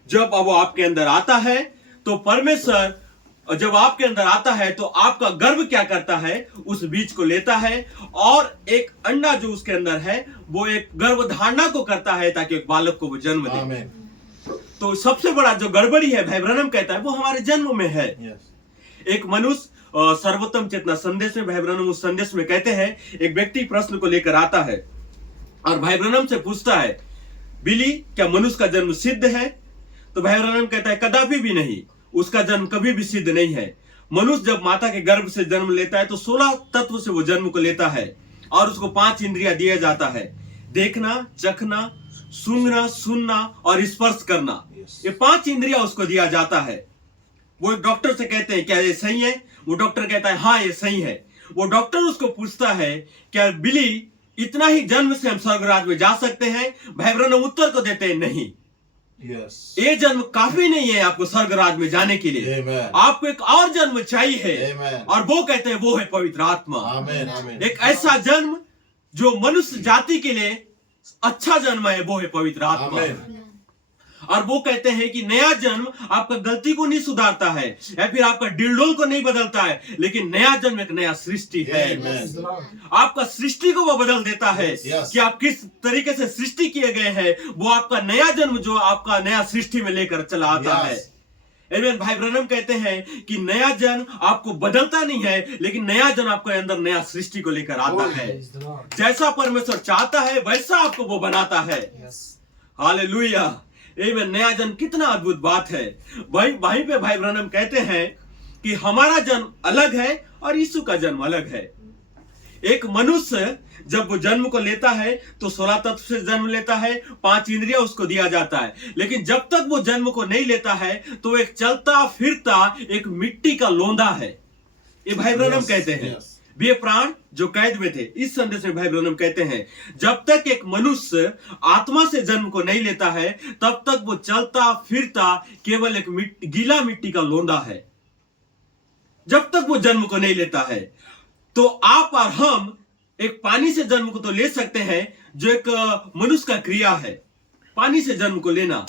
जब वो आपके अंदर आता है तो परमेश्वर, जब आपके अंदर आता है तो आपका गर्भ क्या करता है? उस बीज को लेता है, और एक अंडा जो उसके अंदर है वो एक गर्भधारणा को करता है ताकि एक बालक को वो जन्म दे। तो सबसे बड़ा जो गड़बड़ी है भाई ब्रनम कहता है वो हमारे जन्म में है। एक मनुष्य सर्वोत्तम चेतना संदेश में भाई ब्रनम उस संदेश में कहते हैं, एक व्यक्ति प्रश्न को लेकर आता है और भाई ब्रनम से पूछता है, बिली, क्या मनुष्य का जन्म सिद्ध है? तो भाई ब्रनम कहता है कदापि भी नहीं, उसका जन्म कभी भी सिद्ध नहीं है। मनुष्य जब माता के गर्भ से जन्म लेता है तो 16 तत्व से वो जन्म को लेता है, और उसको 5 इंद्रियां दिया जाता है, देखना, चखना, सूंघना, सुनना और स्पर्श करना। ये 5 इंद्रियां उसको दिया जाता है। वो एक डॉक्टर से कहते हैं क्या ये सही है? वो डॉक्टर कहता है हाँ ये सही है। वो डॉक्टर उसको पूछता है क्या बिली, इतना ही जन्म से हम स्वर्गराज में जा सकते हैं? भाई ब्रनम उत्तर को देते हैं नहीं, ये जन्म काफी नहीं है आपको स्वर्गराज में जाने के लिए। आपको एक और जन्म चाहिए, और वो कहते हैं वो है पवित्र आत्मा। एक ऐसा जन्म जो मनुष्य जाति के लिए अच्छा जन्म है, वो है पवित्र आत्मा। और वो कहते हैं कि नया जन्म आपका गलती को नहीं सुधारता है या फिर आपका डिलडोल को नहीं बदलता है, लेकिन नया जन्म एक नया सृष्टि है। आपका सृष्टि को वो बदल देता है कि आप किस तरीके से सृष्टि किए गए हैं। वो आपका नया जन्म जो आपका नया सृष्टि में लेकर चला आता है। भाई ब्रनम कहते हैं कि नया जन्म आपको बदलता नहीं है, लेकिन नया जन्म आपके अंदर नया सृष्टि को लेकर आता है। जैसा परमेश्वर चाहता है वैसा आपको वो बनाता है। हालेलुया। नया जन्म कितना अद्भुत बात है। वहीं पे भाई ब्रनम कहते हैं कि हमारा जन्म अलग है और यीशु का जन्म अलग है। एक मनुष्य जब वो जन्म को लेता है तो 16 तत्व से जन्म लेता है, 5 इंद्रियां उसको दिया जाता है, लेकिन जब तक वो जन्म को नहीं लेता है तो एक चलता फिरता एक मिट्टी का लोंदा है। ये भाई ब्रनम कहते हैं। वे प्राण जो कैद में थे, इस संदेश में भाई ब्रनम कहते हैं जब तक एक मनुष्य आत्मा से जन्म को नहीं लेता है तब तक वो चलता फिरता केवल एक गीला मिट्टी का लोंदा है। जब तक वो जन्म को नहीं लेता है तो आप और हम एक पानी से जन्म को तो ले सकते हैं, जो एक मनुष्य का क्रिया है पानी से जन्म को लेना,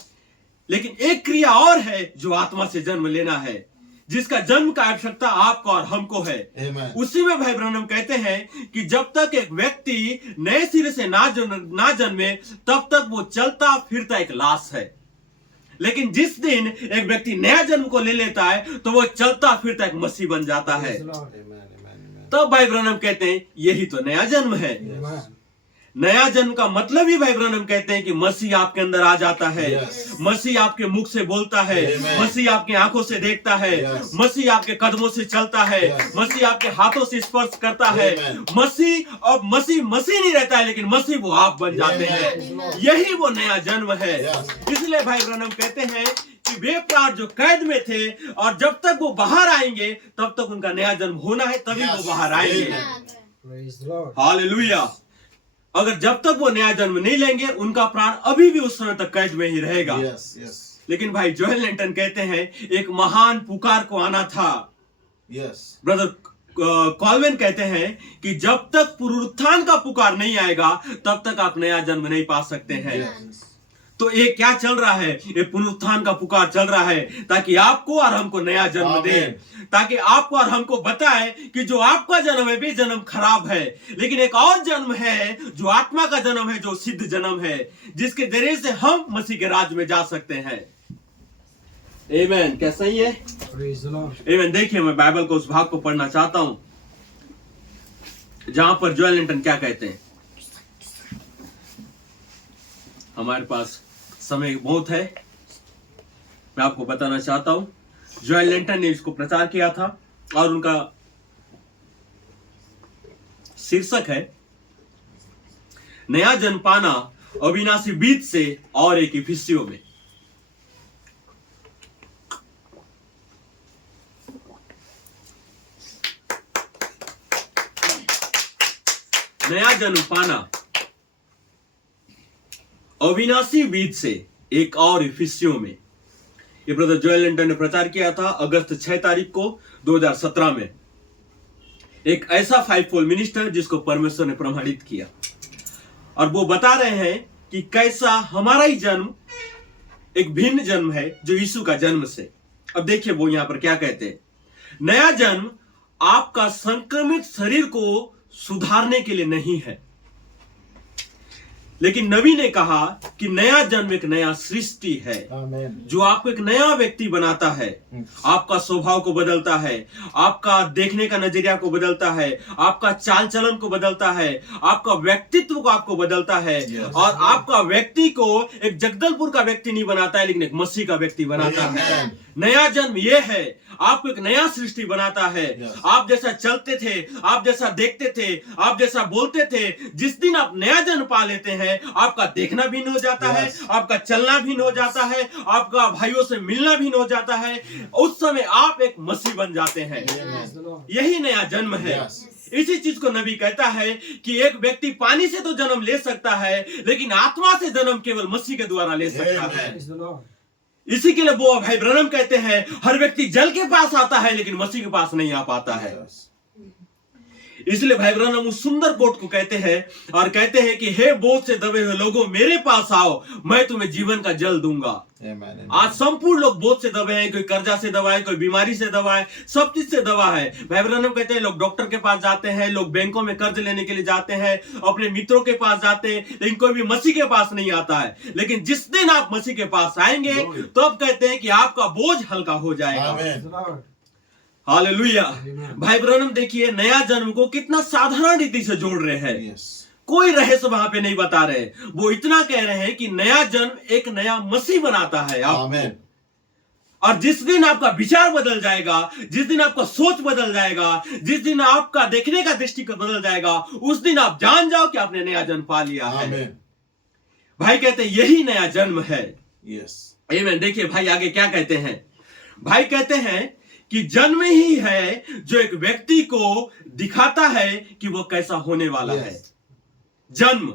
लेकिन एक क्रिया और है जो आत्मा से जन्म लेना है। जिसका जन्म का आवश्यकता आपको और हमको है। Amen. उसी में भाई ब्रैनम कहते हैं कि जब तक एक व्यक्ति नए सिरे से ना जन्मे तब तक वो चलता फिरता एक लाश है, लेकिन जिस दिन एक व्यक्ति नया जन्म को ले लेता है तो वो चलता फिरता एक मसीह बन जाता है। Amen. Amen. तब भाई ब्रैनम कहते हैं यही तो नया जन्म है। Amen. नया जन्म का मतलब ही भाई ब्रैनम कहते हैं कि मसीह आपके अंदर आ जाता है। Yes. मसीह आपके मुख से बोलता है। Amen. मसीह आपकी आंखों से देखता है। Yes. मसीह आपके कदमों से चलता है। Yes. मसीह आपके हाथों से स्पर्श करता है। Amen. मसीह अब मसीह नहीं रहता है, लेकिन मसीह वो आप बन जाते हैं। Amen. यही वो नया जन्म है। Yes. इसलिए भाई ब्रैनम कहते हैं कि वे प्राण जो कैद में थे और जब तक वो बाहर आएंगे तब तक उनका नया जन्म होना है, तभी Yes. वो बाहर आएंगे। Amen. Praise the Lord. Hallelujah. अगर जब तक वो नया जन्म नहीं लेंगे उनका प्राण अभी भी उस समय तक कैद में ही रहेगा। Yes. Yes. लेकिन भाई जोएल लेंटन कहते हैं एक महान पुकार को आना था। Yes. ब्रदर कॉल्विन कहते हैं कि जब तक पुनरुत्थान का पुकार नहीं आएगा तब तक आप नया जन्म नहीं पा सकते हैं। Yes. तो ये क्या चल रहा है? ये पुनरुत्थान का पुकार चल रहा है ताकि आपको और हमको नया जन्म दे, आमीन। ताकि आपको और हमको बताए कि जो आपका जन्म है वे जन्म खराब है, लेकिन एक और जन्म है जो आत्मा का जन्म है, जो सिद्ध जन्म है, जिसके जरिए से हम मसीह के राज में जा सकते हैं। आमीन। क्या सही है? Praise the Lord. आमीन। देखिए मैं बाइबल को उस भाग को पढ़ना चाहता हूं जहां पर जोएल लिंटन क्या कहते हैं। हमारे पास समय बहुत है, मैं आपको बताना चाहता हूं। जोएल लिंटन ने इसको प्रचार किया था और उनका शीर्षक है नया जन्म पाना अविनाशी बीज से और एक इफिसियों में। नया जन्म पाना अविनाशी बीज से एक और इफिसियों में। ये ब्रदर जोएल लिंटन ने प्रचार किया था अगस्त 6 तारीख को 2017 में। एक ऐसा फाइवफोल्ड मिनिस्टर जिसको परमेश्वर ने प्रमाणित किया, और वो बता रहे हैं कि कैसा हमारा ही जन्म एक भिन्न जन्म है जो यीशु का जन्म से। अब देखिए वो यहां पर क्या कहते हैं। नया जन्म आपका संक्रमित शरीर को सुधारने के लिए नहीं है, लेकिन नबी ने कहा कि नया जन्म एक नया सृष्टि है Amen. जो आपको एक नया व्यक्ति बनाता है, आपका स्वभाव को बदलता है, आपका देखने का नजरिया को बदलता है, आपका चाल चलन को बदलता है, आपका व्यक्तित्व को आपको बदलता है। Yes. और आपका व्यक्ति को एक जगदलपुर का व्यक्ति नहीं बनाता है, लेकिन एक मसीह का व्यक्ति बनाता है। Amen. नया जन्म यह है, आपको एक नया सृष्टि बनाता है। Yes. आप जैसा चलते थे, आप जैसा देखते थे, आप जैसा बोलते थे, जिस दिन आप नया जन्म पा लेते हैं आपका देखना भिन्न हो जाता है, Yes. आपका चलना भिन्न हो जाता है, आपका भाइयों से मिलना भिन्न हो जाता है। उस समय आप एक मसीह बन जाते हैं। Praise the Lord. यही नया जन्म है। Yes. इसी चीज को नबी कहता है कि एक व्यक्ति पानी से तो जन्म ले सकता है, लेकिन आत्मा से जन्म केवल मसीह के द्वारा ले सकता Amen. है। Praise the Lord. इसी के लिए वो भाई ब्रनम कहते हैं हर व्यक्ति जल के पास आता है लेकिन मसीह के पास नहीं आ पाता है। Yes. इसलिए भाई ब्रनम उस सुंदर कोट को कहते हैं और कहते हैं कि हे बोझ से दबे हुए लोगों मेरे पास आओ, मैं तुम्हें जीवन का जल दूंगा। Amen. आज संपूर्ण लोग बोझ से दबे हैं, कोई कर्जा से दबा है, कोई बीमारी से दबा है, सब चीज से दबा है। भाई ब्रनम कहते हैं लोग डॉक्टर के पास जाते हैं, लोग बैंकों में कर्ज लेने के लिए जाते हैं, अपने मित्रों के पास जाते हैं, लेकिन कोई भी मसीह के पास नहीं आता है। लेकिन जिस दिन आप मसीह के पास आएंगे तब कहते हैं कि आपका बोझ हल्का हो जाएगा। Amen. Praise the Lord. Hallelujah. Amen. भाई ब्रनम देखिए नया जन्म को कितना साधारण रीति से जोड़ रहे हैं, Yes. कोई रहस्य वहां पे नहीं बता रहे। वो इतना कह रहे हैं कि नया जन्म एक नया मसीह बनाता है आप। Amen. और जिस दिन आपका विचार बदल जाएगा, जिस दिन आपका सोच बदल जाएगा, जिस दिन आपका देखने का दृष्टिकोण बदल जाएगा, उस दिन आप जान जाओ कि आपने नया जन्म पा लिया है। Amen. भाई कहते हैं यही नया जन्म है। Yes. आमीन। देखिए भाई आगे क्या कहते हैं। भाई कहते हैं कि जन्म ही है जो एक व्यक्ति को दिखाता है कि वो कैसा होने वाला Yes. है। जन्म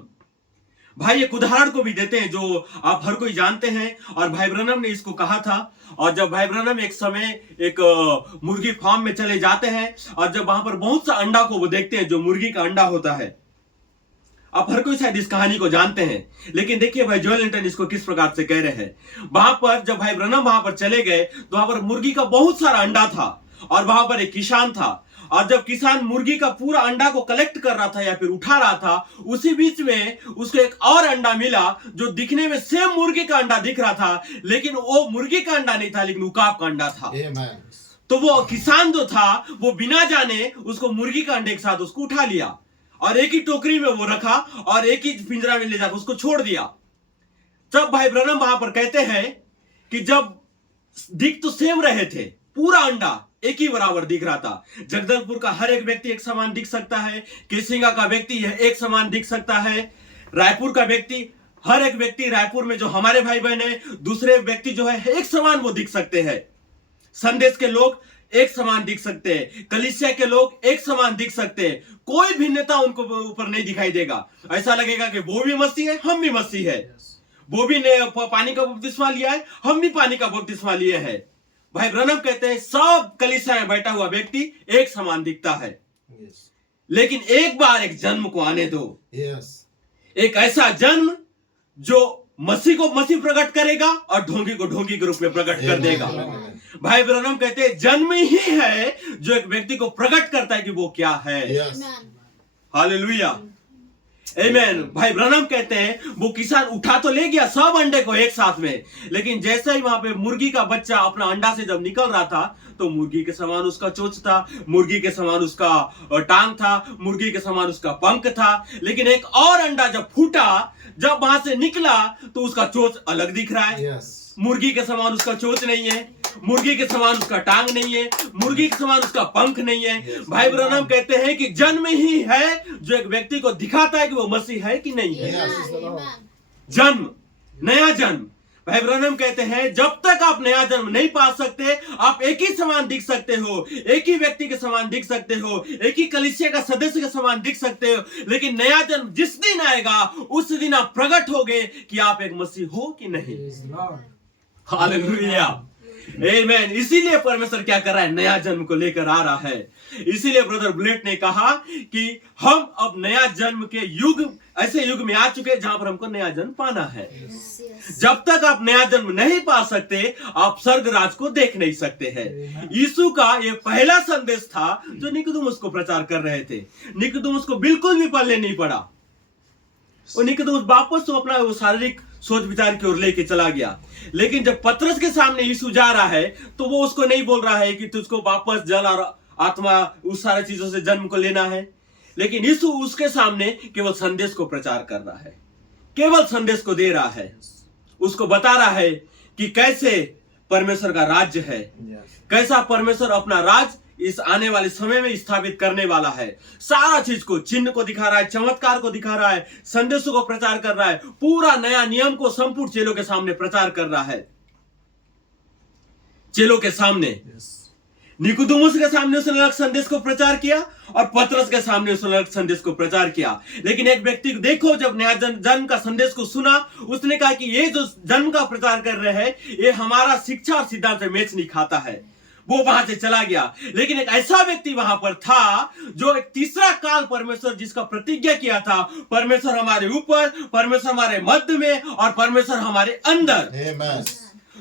भाई एक उदाहरण को भी देते हैं जो आप हर कोई जानते हैं, और भाई ब्रनम ने इसको कहा था। और जब भाई ब्रनम एक समय एक मुर्गी फार्म में चले जाते हैं और जब वहां पर बहुत सा अंडा को वो देखते हैं जो मुर्गी का अंडा होता है, आप हर कोई शायद इस कहानी को जानते हैं, लेकिन देखिए भाई जोएल लिंटन इसको किस प्रकार से कह रहे हैं। वहां पर जब भाई ब्रनम वहां पर चले गए तो वहां पर मुर्गी का बहुत सारा अंडा था और वहां पर एक किसान था, और जब किसान मुर्गी का पूरा अंडा को कलेक्ट कर रहा था या फिर उठा रहा था, उसी बीच में उसको एक और अंडा मिला जो दिखने में सेम मुर्गी का अंडा दिख रहा था, लेकिन वो मुर्गी का अंडा नहीं था, लेकिन उकाब का अंडा था। Amen. तो वो किसान जो था वो बिना जाने उसको मुर्गी का अंडे के साथ उसको उठा लिया और एक ही टोकरी में वो रखा और एक ही पिंजरा में ले जाकर उसको छोड़ दिया। तब भाई ब्रनम वहां पर कहते हैं कि जब दिख तो सेम रहे थे, पूरा अंडा एक ही बराबर दिख रहा था। जगदलपुर का हर एक व्यक्ति एक समान दिख सकता है, केसिंगा का व्यक्ति एक समान दिख सकता है, रायपुर का व्यक्ति, हर एक व्यक्ति रायपुर में जो हमारे भाई बहन है, दूसरे व्यक्ति जो है एक समान वो दिख सकते हैं। संदेश के लोग एक समान दिख सकते हैं, कलीसिया के लोग एक समान दिख सकते हैं, कोई भिन्नता उनको ऊपर नहीं दिखाई देगा। ऐसा लगेगा कि वो भी मसीह है, हम भी मसीह है, वो भी ने पानी का बपतिस्मा लिया है, हम भी पानी का बपतिस्मा लिए हैं। भाई ब्रनम कहते हैं सब कलीसिया में बैठा हुआ व्यक्ति एक समान दिखता है, Yes. लेकिन एक बार एक जन्म को आने दो, Yes. एक ऐसा जन्म जो मसीह को मसीह प्रकट करेगा और ढोंगी को ढोंगी के रूप में प्रकट कर देगा। Amen. भाई ब्रनम कहते हैं जन्म ही है जो एक व्यक्ति को प्रकट करता है कि वो क्या है। Yes. हालेलुया, आमेन। भाई ब्रनम कहते हैं वो किसान उठा तो ले गया सब अंडे को एक साथ में, लेकिन जैसे ही वहां पे मुर्गी का बच्चा अपना अंडा से जब निकल रहा था तो मुर्गी के समान उसका चोंच था, मुर्गी के समान उसका टांग था, मुर्गी के समान उसका पंख था, लेकिन एक और अंडा जब फूटा, जब वहां से निकला तो उसका चोंच अलग दिख रहा है। Yes. मुर्गी के समान उसका चोंच नहीं है, मुर्गी के समान उसका टांग नहीं है, मुर्गी के समान उसका पंख नहीं है। भाई ब्रनम कहते हैं कि जन्म ही है जो एक व्यक्ति को दिखाता है कि वो मसीह है कि नहीं है। जन्म, नया जन्म। भाई ब्रनम कहते हैं जब तक आप नया जन्म नहीं पा सकते, आप एक ही समान दिख सकते हो, एक ही व्यक्ति के समान दिख सकते हो, एक ही कलीसिया का सदस्य के समान दिख सकते हो, लेकिन नया जन्म जिस दिन आएगा उस दिन आप प्रकट होगे कि आप एक मसीह हो कि नहीं। Praise the Lord. हालेलुया, आमेन। इसीलिए परमेश्वर क्या कर रहा है, नया जन्म को लेकर आ रहा है। इसीलिए ब्रदर बुलेट ने कहा कि हम अब नया जन्म के युग, ऐसे युग में आ चुके हैं जहां पर हमको नया जन्म पाना है। जब तक आप नया जन्म नहीं पा सकते, आप स्वर्ग राज को देख नहीं सकते हैं। यीशु का ये पहला संदेश था जो निकोदेमुस को प्रचार कर रहे थे। निकोदेमुस को बिल्कुल भी पल्ले नहीं पड़ा, और निकोदेमुस वापस तो अपना वो शारीरिक सोच विचार की ओर लेके चला गया। लेकिन जब पतरस के सामने यीशु जा रहा है तो वो उसको नहीं बोल रहा है कि तुझको वापस जल और आत्मा उस सारी चीजों से जन्म को लेना है, लेकिन यीशु उसके सामने केवल संदेश को प्रचार कर रहा है, केवल संदेश को दे रहा है, उसको बता रहा है कि कैसे परमेश्वर का राज्य है, Yes. कैसा परमेश्वर अपना राज इस आने वाले समय में स्थापित करने वाला है। सारा चीज को, चिन्ह को दिखा रहा है, चमत्कार को दिखा रहा है, संदेशों को प्रचार कर रहा है, पूरा नया नियम को संपूर्ण चेलों के सामने प्रचार कर रहा है। चेलों के सामने, Yes. निकोदेमुस के सामने उसने अलग संदेश को प्रचार किया और पतरस के सामने उसने अलग संदेश को प्रचार किया। लेकिन एक व्यक्ति को देखो, जब नया जन्म का संदेश को सुना, उसने कहा कि ये जो जन्म का प्रचार कर रहे हैं ये हमारा शिक्षा और सिद्धांत से मैच नहीं खाता है, वो वहां से चला गया। लेकिन एक ऐसा व्यक्ति वहां पर था जो एक तीसरा काल परमेश्वर जिसका प्रतिज्ञा किया था, परमेश्वर हमारे ऊपर, परमेश्वर हमारे मध्य में और परमेश्वर हमारे अंदर। Amen.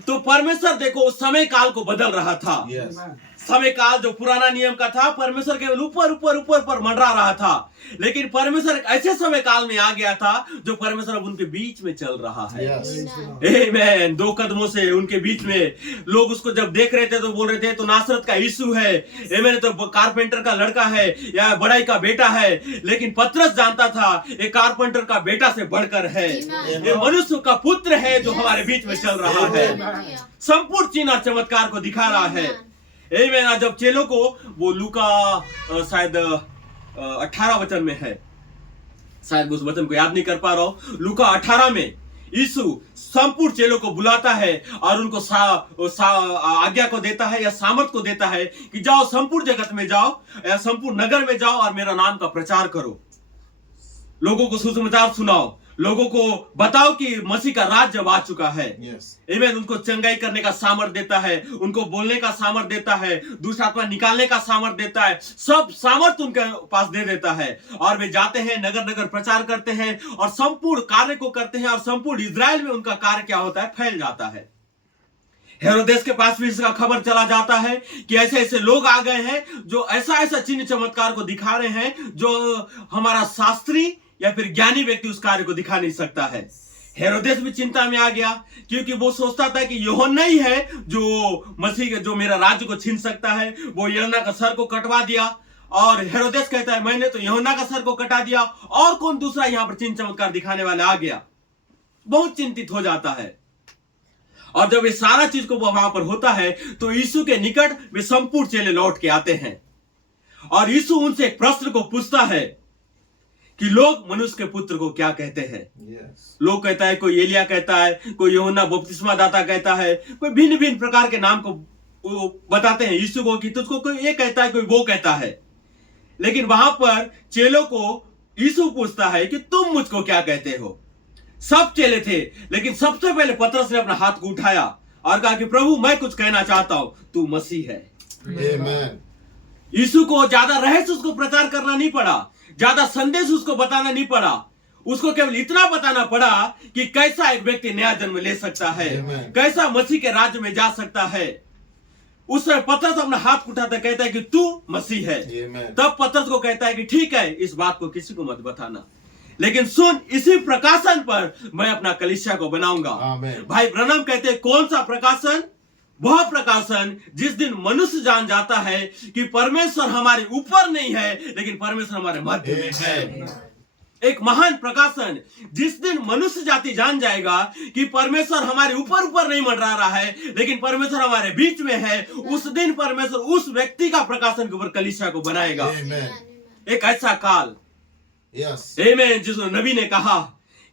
तो परमेश्वर देखो उस समय काल को बदल रहा था। Yes. Amen. समय काल जो पुराना नियम का था, परमेश्वर केवल ऊपर ऊपर ऊपर पर मंडरा रहा था, लेकिन परमेश्वर एक ऐसे समय काल में आ गया था जो परमेश्वर अब उनके बीच में चल रहा है। Yes. Praise the Lord. आमेन। 2 कदमों से उनके बीच में लोग उसको जब देख रहे थे तो बोल रहे थे तो नासरत का यीशु है, आमेन, तो कारपेंटर का लड़का है या बड़ाई का बेटा है। लेकिन पतरस जानता था ये कारपेंटर का बेटा से बढ़कर है, ये मनुष्य का पुत्र है जो हमारे बीच में चल रहा है, संपूर्ण चिन्ह और चमत्कार को दिखा रहा है। आमेन। जब चेलों को वो लूका शायद 18 वचन में है, शायद उस वचन को याद नहीं कर पा रहा हूं, लूका 18 में यीशु संपूर्ण चेलों को बुलाता है और उनको आज्ञा को देता है या सामर्थ को देता है कि जाओ संपूर्ण जगत में जाओ या संपूर्ण नगर में जाओ और मेरा नाम का प्रचार करो, लोगों को सुसमाचार सुनाओ, लोगों को बताओ कि मसीह का राज्य अब आ चुका है। Yes. आमीन। उनको चंगाई करने का सामर्थ देता है, उनको बोलने का सामर्थ देता है, दुष्ट आत्मा निकालने का सामर्थ देता है, सब सामर्थ उनके पास दे देता है। और वे जाते हैं, नगर नगर प्रचार करते हैं और संपूर्ण कार्य को करते हैं, और संपूर्ण इजराइल में उनका कार्य क्या होता है, फैल जाता है। हेरोदेस के पास भी इसका खबर चला जाता है कि ऐसे ऐसे लोग आ गए हैं जो ऐसा ऐसा चिन्ह चमत्कार को दिखा रहे हैं जो हमारा शास्त्री या फिर ज्ञानी व्यक्ति उस कार्य को दिखा नहीं सकता है। हेरोदेस भी चिंता में आ गया, क्योंकि वो सोचता था कि यूहन्ना ही है जो मसीह जो मेरा राज्य को छीन सकता है। वो यूहन्ना का सर को कटवा दिया, और हेरोदेस कहता है मैंने तो यूहन्ना का सर को कटा दिया, और कौन दूसरा यहाँ पर चिन्ह चमत्कार दिखाने वाला आ गया। बहुत चिंतित हो जाता है। और जब ये सारा चीज को वहां पर होता है तो यीशु के निकट वे संपूर्ण चेले लौट के आते हैं, और यीशु उनसे एक प्रश्न को पूछता है कि लोग मनुष्य के पुत्र को क्या कहते हैं। Yes. लोग कहता है, कोई एलिया कहता है, कोई यूहन्ना बपतिस्मा दाता कहता है, कोई भिन्न भिन्न प्रकार के नाम को बताते हैं यीशु को कि तुझको कोई ये कहता है, कोई वो कहता है। लेकिन वहां पर चेलों को यीशु पूछता है कि तुम मुझको क्या कहते हो। सब चेले थे, लेकिन सबसे पहले पतरस ने अपना हाथ को उठाया और कहा कि प्रभु मैं कुछ कहना चाहता हूं, तू मसीह है। Amen. यीशु को ज्यादा रहस्य उसको प्रचार करना नहीं पड़ा, ज्यादा संदेश उसको बताना नहीं पड़ा। उसको केवल इतना बताना पड़ा कि कैसा एक व्यक्ति नया जन्म ले सकता है, Amen. कैसा मसीह के राज्य में जा सकता है। उस समय पतरस अपना हाथ उठाता कहता है कि तू मसीह है। Amen. तब पतरस को कहता है कि ठीक है, इस बात को किसी को मत बताना, लेकिन सुन, इसी प्रकाशन पर मैं अपना कलीसिया को बनाऊंगा। Amen. भाई ब्रनम कहते हैं कौन सा प्रकाशन? वह प्रकाशन जिस दिन मनुष्य जान जाता है कि परमेश्वर हमारे ऊपर नहीं है, लेकिन परमेश्वर हमारे मध्य में है। एक महान प्रकाशन जिस दिन मनुष्य जाति जान जाएगा कि परमेश्वर हमारे ऊपर ऊपर नहीं मंडरा रहा है, लेकिन परमेश्वर हमारे बीच में है। उस दिन परमेश्वर उस व्यक्ति का प्रकाशन के ऊपर कलीसिया को बनाएगा। Amen. एक ऐसा काल, Yes. आमीन, जिसको नबी ने कहा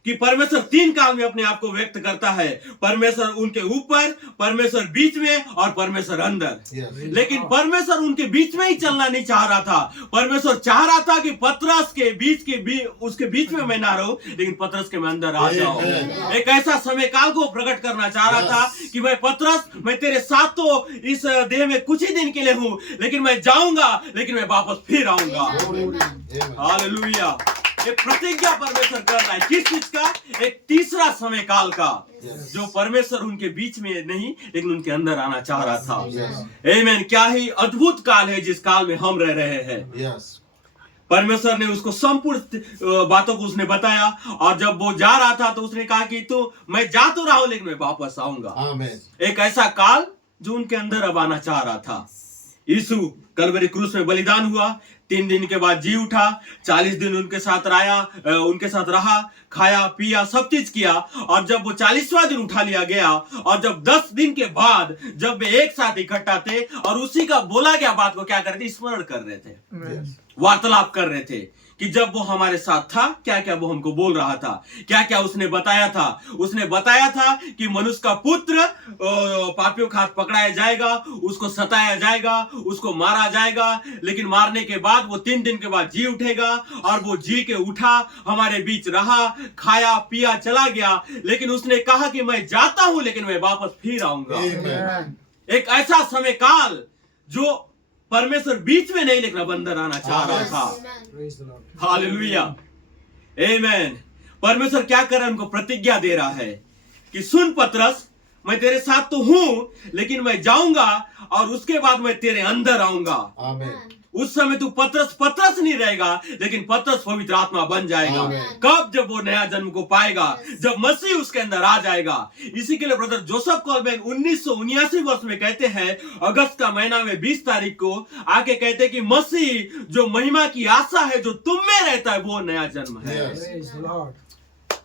कि परमेश्वर 3 काल में अपने आप को व्यक्त करता है। परमेश्वर उनके ऊपर, परमेश्वर बीच में और परमेश्वर अंदर। Yes. लेकिन परमेश्वर उनके बीच में ही चलना नहीं चाह रहा था। परमेश्वर चाह रहा था कि पतरस के उसके बीच में मैं ना रहूं, लेकिन पतरस के मैं अंदर आ जाऊं। Amen. एक ऐसा समय काल को प्रकट करना चाह रहा था कि मैं पतरस, मैं तेरे साथ तो इस देह में कुछ ही दिन के लिए हूं, लेकिन मैं जाऊंगा, लेकिन मैं वापस फिर आऊंगा। Amen. हालेलुया। एक प्रतिज्ञा परमेश्वर कर रहा है। किस चीज का? एक तीसरा समय काल का, Yes. जो परमेश्वर उनके बीच में नहीं, लेकिन उनके अंदर आना चाह रहा था। Yes. आमीन। क्या ही अद्भुत काल है जिस काल में हम रह रहे हैं। Yes. परमेश्वर ने उसको संपूर्ण बातों को उसने बताया, और जब वो जा रहा था तो उसने कहा कि तो मैं जा तो रहा हूं, लेकिन मैं वापस आऊंगा। Amen. एक ऐसा काल जो उनके अंदर अब आना चाह रहा था। यीशु कलवरी क्रूस में बलिदान हुआ, 3 दिन के बाद जी उठा, 40 दिन उनके साथ रहा, खाया पिया, सब चीज किया। और जब वो 40वां दिन उठा लिया गया, और जब 10 दिन के बाद जब वे एक साथ इकट्ठा थे और उसी का बोला गया बात को क्या कर रहे थे, स्मरण कर रहे थे, Yes. वार्तालाप कर रहे थे कि जब वो हमारे साथ था क्या क्या वो हमको बोल रहा था, क्या क्या उसने बताया था। उसने बताया था कि मनुष्य का पुत्र पापियों के हाथ पकड़ाया जाएगा, उसको सताया जाएगा, उसको मारा जाएगा, लेकिन मारने के बाद वो 3 दिन के बाद जी उठेगा। और वो जी के उठा, हमारे बीच रहा, खाया पिया, चला गया। लेकिन उसने कहा कि मैं जाता हूं, लेकिन मैं वापस फिर आऊंगा। Amen. एक ऐसा समय काल जो परमेश्वर बीच में नहीं, लेकिन अब अंदर आना चाह रहा था। Praise the Lord. हालेलुया। आमीन। परमेश्वर क्या कर रहा है? उनको प्रतिज्ञा दे रहा है कि सुन पतरस, मैं तेरे साथ तो हूं, लेकिन मैं जाऊंगा और उसके बाद मैं तेरे अंदर आऊंगा। Amen. उस समय तू पतरस नहीं रहेगा, लेकिन पतरस पवित्र आत्मा बन जाएगा। आमीन। कब? जब वो नया जन्म को पाएगा, जब मसीह उसके अंदर आ जाएगा। इसी के लिए ब्रदर जोसेफ कॉलबैन 1979 वर्ष में कहते हैं, अगस्त का महीना में 20 तारीख को आके कहते हैं कि मसीह जो महिमा की आशा है जो तुम में रहता है, वो नया जन्म है। Yes. Praise the Lord.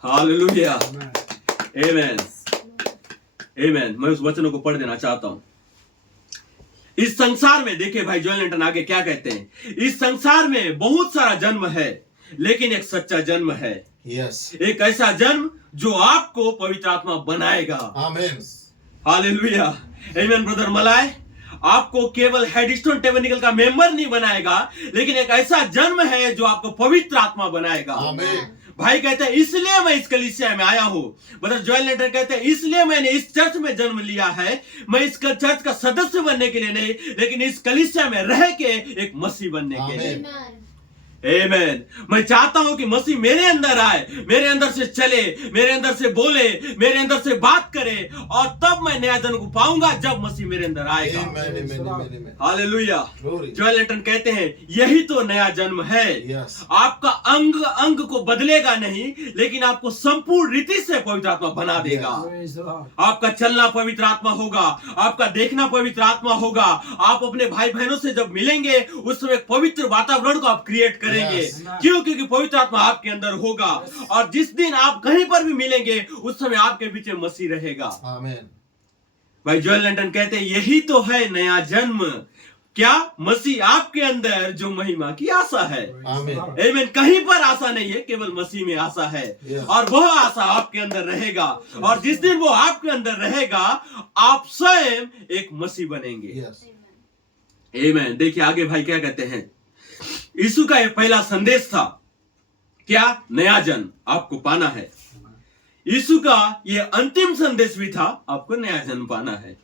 Hallelujah. Amen. आमीन। आमीन। मैं उस वचनों को पढ़ देना चाहता हूं। इस संसार में, देखिए भाई जॉन लेंटन आगे क्या कहते हैं, इस संसार में बहुत सारा जन्म है, लेकिन एक सच्चा जन्म है। Yes. एक ऐसा जन्म जो आपको पवित्र आत्मा बनाएगा। Amen. हालेलुया। आमीन। ब्रदर मलाय, आपको केवल हेडस्टोन टेबरनेकल का मेंबर नहीं बनाएगा, लेकिन एक ऐसा जन्म है जो आपको पवित्र आत्मा बनाएगा। Amen. भाई कहते हैं इसलिए मैं इस कलीसिया में आया हूं। ब्रदर जोएल लेंटन कहते हैं इसलिए मैंने इस चर्च में जन्म लिया है। मैं इस चर्च का सदस्य बनने के लिए नहीं, लेकिन इस कलीसिया में रह के एक मसीह बनने के लिए। आमीन। मैं चाहता हूं कि मसीह मेरे अंदर आए, मेरे अंदर से चले, मेरे अंदर से बोले, मेरे अंदर से बात करे, और तब मैं नया जन्म को पाऊंगा जब मसीह मेरे अंदर आएगा। हालेलुया। जोएल लेंटन कहते हैं यही तो नया जन्म है। आपका अंग अंग को बदलेगा नहीं, लेकिन आपको संपूर्ण रीति से पवित्र आत्मा बना देगा। आपका चलना पवित्र आत्मा होगा, आपका देखना पवित्र आत्मा होगा। आप अपने भाई बहनों से जब मिलेंगे उस समय पवित्र वातावरण को आप क्रिएट करेंगे। क्यों? क्योंकि पवित्र आत्मा आपके अंदर होगा, और जिस दिन आप कहीं पर भी मिलेंगे उस समय आपके बीच में मसीह रहेगा। आमीन। भाई जोएल लेंटन कहते हैं यही तो है नया जन्म। क्या? मसीह आपके अंदर जो महिमा की आशा है। आमीन। कहीं पर आशा नहीं है, केवल मसीह में आशा है, और वह आशा आपके अंदर रहेगा। और जिस दिन वो आपके अंदर रहेगा आप स्वयं एक मसीह बनेंगे। आमीन। देखिए आगे भाई क्या कहते हैं। यीशु का यह पहला संदेश था, क्या? नया जन्म आपको पाना है। यीशु का यह अंतिम संदेश भी था, आपको नया जन्म पाना है।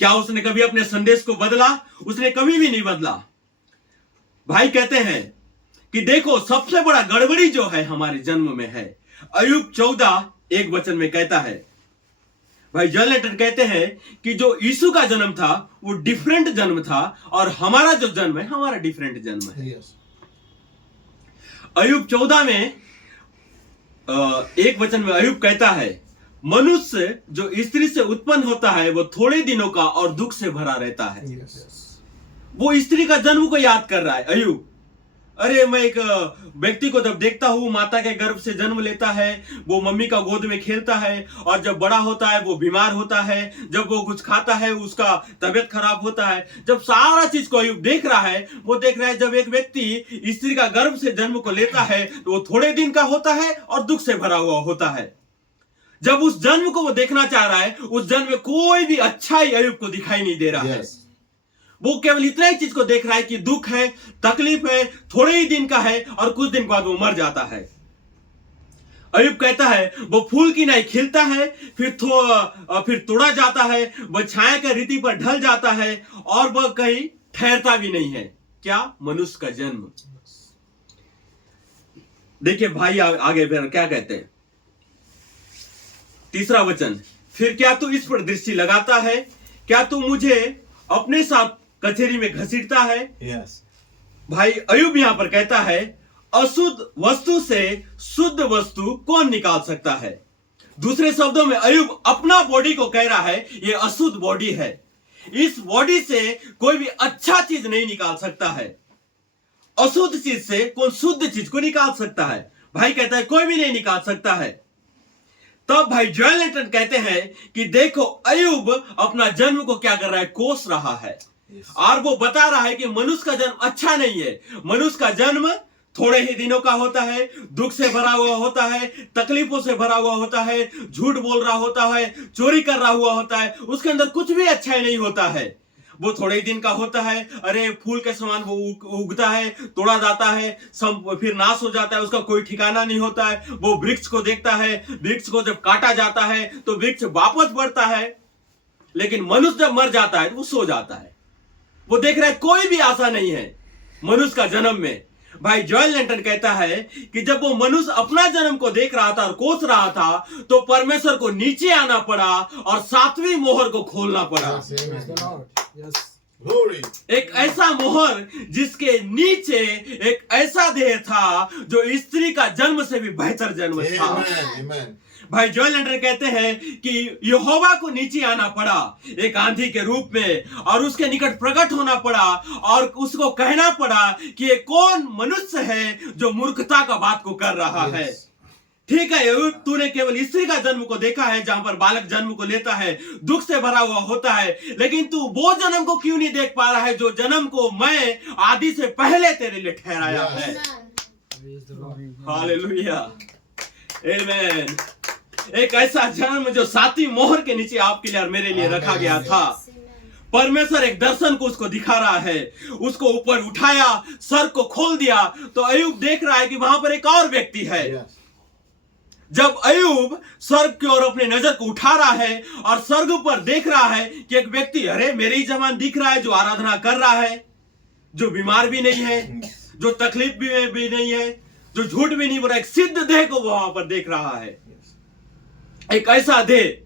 क्या उसने कभी अपने संदेश को बदला? उसने कभी भी नहीं बदला। भाई कहते हैं कि देखो सबसे बड़ा गड़बड़ी जो है हमारे जन्म में है। अय्यूब 14:1 में कहता है, भाई जोएल लेंटन कहते हैं कि जो यीशु का जन्म था वो डिफरेंट जन्म था, और हमारा जो जन्म है हमारा डिफरेंट जन्म है। अय्यूब 14:1 में अय्यूब कहता है मनुष्य जो स्त्री से उत्पन्न होता है वो थोड़े दिनों का और दुख से भरा रहता है। वो स्त्री का जन्म को याद कर रहा है अय्यूब। अरे मैं एक व्यक्ति को जब देखता हूं, माता के गर्भ से जन्म लेता है, वो मम्मी का गोद में खेलता है, और जब बड़ा होता है वो बीमार होता है, जब वो कुछ खाता है उसका तबीयत खराब होता है। जब सारा चीज को अय्यूब देख रहा है, वो देख रहा है जब एक व्यक्ति स्त्री का गर्भ से जन्म को लेता है तो वो थोड़े दिन का होता है और दुख से भरा हुआ होता है। जब उस जन्म को वो देखना चाह रहा है, उस जन्म में कोई भी अच्छाई अय्यूब को दिखाई नहीं दे रहा है। वो केवल इतना ही चीज को देख रहा है कि दुख है, तकलीफ है, थोड़े ही दिन का है, और कुछ दिन बाद वो मर जाता है। अय्यूब कहता है वो फूल की नहीं खिलता है, फिर तोड़ा जाता है, वह छाया के रीति पर ढल जाता है, और वह कहीं ठहरता भी नहीं है। क्या? मनुष्य का जन्म। देखिए भाई आगे फिर क्या कहते हैं, 3 वचन। फिर क्या तू इस पर दृष्टि लगाता है? क्या तू मुझे अपने साथ कचहरी में घसीटता है? भाई अय्यूब यहां पर कहता है अशुद्ध वस्तु से शुद्ध वस्तु कौन निकाल सकता है? दूसरे शब्दों में अय्यूब अपना बॉडी को कह रहा है ये अशुद्ध बॉडी है, इस बॉडी से कोई भी अच्छा चीज नहीं निकाल सकता है। अशुद्ध चीज से कौन शुद्ध चीज को निकाल सकता है? भाई कहता है कोई भी नहीं निकाल सकता है। तब भाई जोएल लेंटन कहते हैं कि देखो अय्यूब अपना जन्म को क्या कर रहा है? कोस रहा है, और वो बता रहा है कि मनुष्य का जन्म अच्छा नहीं है। मनुष्य का जन्म थोड़े ही दिनों का होता है, दुख से भरा हुआ होता है, तकलीफों से भरा हुआ होता है, झूठ बोल रहा होता है, चोरी कर रहा हुआ होता है, उसके अंदर कुछ भी अच्छा नहीं होता है। वो थोड़े ही दिन का होता है। अरे फूल के समान वो उगता है, तोड़ा जाता है, फिर नाश हो जाता है, उसका कोई ठिकाना नहीं होता है। वो वृक्ष को देखता है, वृक्ष को जब काटा जाता है तो वृक्ष वापस बढ़ता है, लेकिन मनुष्य जब मर जाता है तो वो सो जाता है। वो देख रहा है कोई भी आशा नहीं है मनुष्य का जन्म में। भाई जोएल लेंटन कहता है कि जब वो मनुष्य अपना जन्म को देख रहा था और कोस रहा था तो परमेश्वर को नीचे आना पड़ा और 7वीं मोहर को खोलना पड़ा। एक ऐसा मोहर जिसके नीचे एक ऐसा देह था जो स्त्री का जन्म से भी बेहतर जन्म था। भाई जोएल लेंटन कहते हैं कि यहोवा को नीचे आना पड़ा एक आंधी के रूप में, और उसके निकट प्रकट होना पड़ा, और उसको कहना पड़ा कि ये कौन मनुष्य है जो मूर्खता का बात को कर रहा है। ठीक है, तूने केवल स्त्री का जन्म को देखा है जहां पर बालक जन्म को लेता है, दुख से भरा हुआ होता है, लेकिन तू वो जन्म को क्यों नहीं देख पा रहा है जो जन्म को मैं आदि से पहले तेरे लिए ठहराया है। हालेलुया, आमीन। एक ऐसा जन्म जो 7वीं मोहर के नीचे आपके लिए और मेरे लिए रखा गया था। परमेश्वर एक दर्शन को उसको दिखा रहा है, उसको ऊपर उठाया, सर को खोल दिया, तो अय्यूब देख रहा है कि वहां पर एक और व्यक्ति है। जब अय्यूब स्वर्ग की ओर अपनी नजर को उठा रहा है और स्वर्ग पर देख रहा है कि एक व्यक्ति, अरे मेरे ही जवान दिख रहा है, जो आराधना कर रहा है, जो बीमार भी नहीं है, जो तकलीफ भी नहीं है, जो झूठ भी नहीं बोल रहा, एक सिद्ध देह को वहां पर देख रहा है। एक ऐसा देह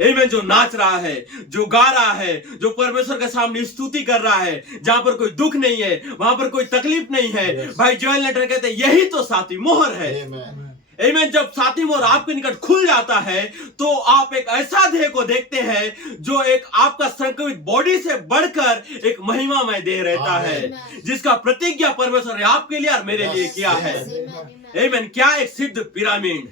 आमीन, जो नाच रहा है, जो गा रहा है, जो परमेश्वर के सामने स्तुति कर रहा है, जहां पर कोई दुख नहीं है, वहां पर कोई तकलीफ नहीं है। भाई जोएल लेटर कहते हैं यही तो सातवीं मोहर है। आमीन। जब सातवीं मोहर आपके निकट खुल जाता है तो आप एक ऐसा देह को देखते हैं जो एक आपका संक्रमित बॉडी से बढ़कर एक महिमामय देह रहता है, जिसका प्रतिज्ञा परमेश्वर ने आपके लिए और मेरे लिए किया है। आमीन। क्या एक सिद्ध पिरामिड,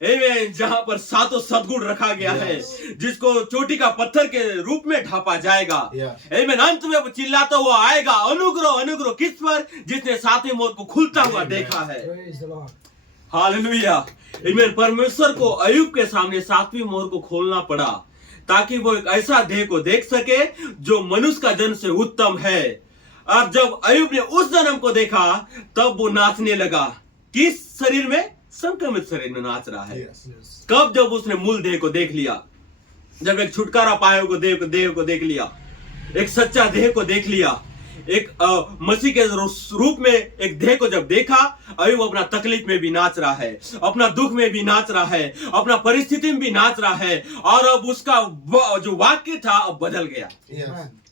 आमीन, जहां पर सातों सद्गुण रखा गया है, जिसको चोटी का पत्थर के रूप में ढापा जाएगा। आमीन। अंत में चिल्लाता हुआ आएगा, अनुग्रह अनुग्रह किस पर? जिसने सातवीं मोहर को खुलता हुआ देखा है। Praise the Lord. हालेलुया। आमीन। परमेश्वर को अय्यूब के सामने सातवीं मोहर को खोलना पड़ा ताकि वो एक ऐसा देह को देख सके जो मनुष्य का जन्म से उत्तम है। और जब अय्यूब ने उस जन्म को देखा तब वो नाचने लगा। किस शरीर में? संक्रमित शरीर में नाच रहा है। कब? जब उसने मूल देह को देख लिया, जब एक छुटकारा पाए को देह को देख लिया, एक सच्चा देह को देख लिया, एक मसीह के रूप में एक देह को जब देखा, अय्यूब अपना तकलीफ में भी नाच रहा है, अपना दुख में भी नाच रहा है, अपना परिस्थिति में भी नाच रहा है, और अब उसका जो वाक्य था अब बदल गया।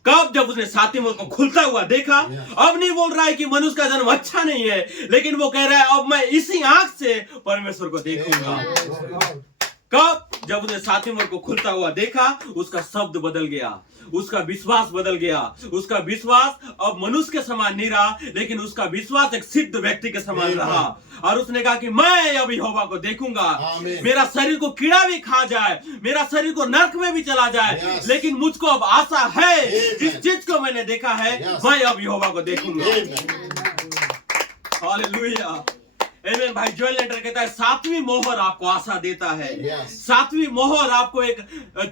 कब? जब उसने सातवीं मोहर को खुलता हुआ देखा। अब नहीं बोल रहा है कि मनुष्य का जन्म अच्छा नहीं है, लेकिन वो कह रहा है अब मैं इसी आंख से परमेश्वर को देखूंगा। Praise the Lord. कब? जब उसने सातवीं मोहर को खुलता हुआ देखा, उसका शब्द बदल गया, उसका विश्वास बदल गया। उसका विश्वास अब मनुष्य के समान नहीं रहा, लेकिन उसका विश्वास एक सिद्ध व्यक्ति के समान रहा। और उसने कहा कि मैं अब यहोवा को देखूंगा, मेरा शरीर को कीड़ा भी खा जाए, मेरा शरीर को नरक में भी चला जाए, लेकिन मुझको अब आशा है, जिस चीज को मैंने देखा है मैं अब यहोवा को देखूंगा। हालेलुया। आमीन। भाई जोएल लेटर कहता है सातवीं मोहर आपको आशा देता है। सातवीं मोहर आपको एक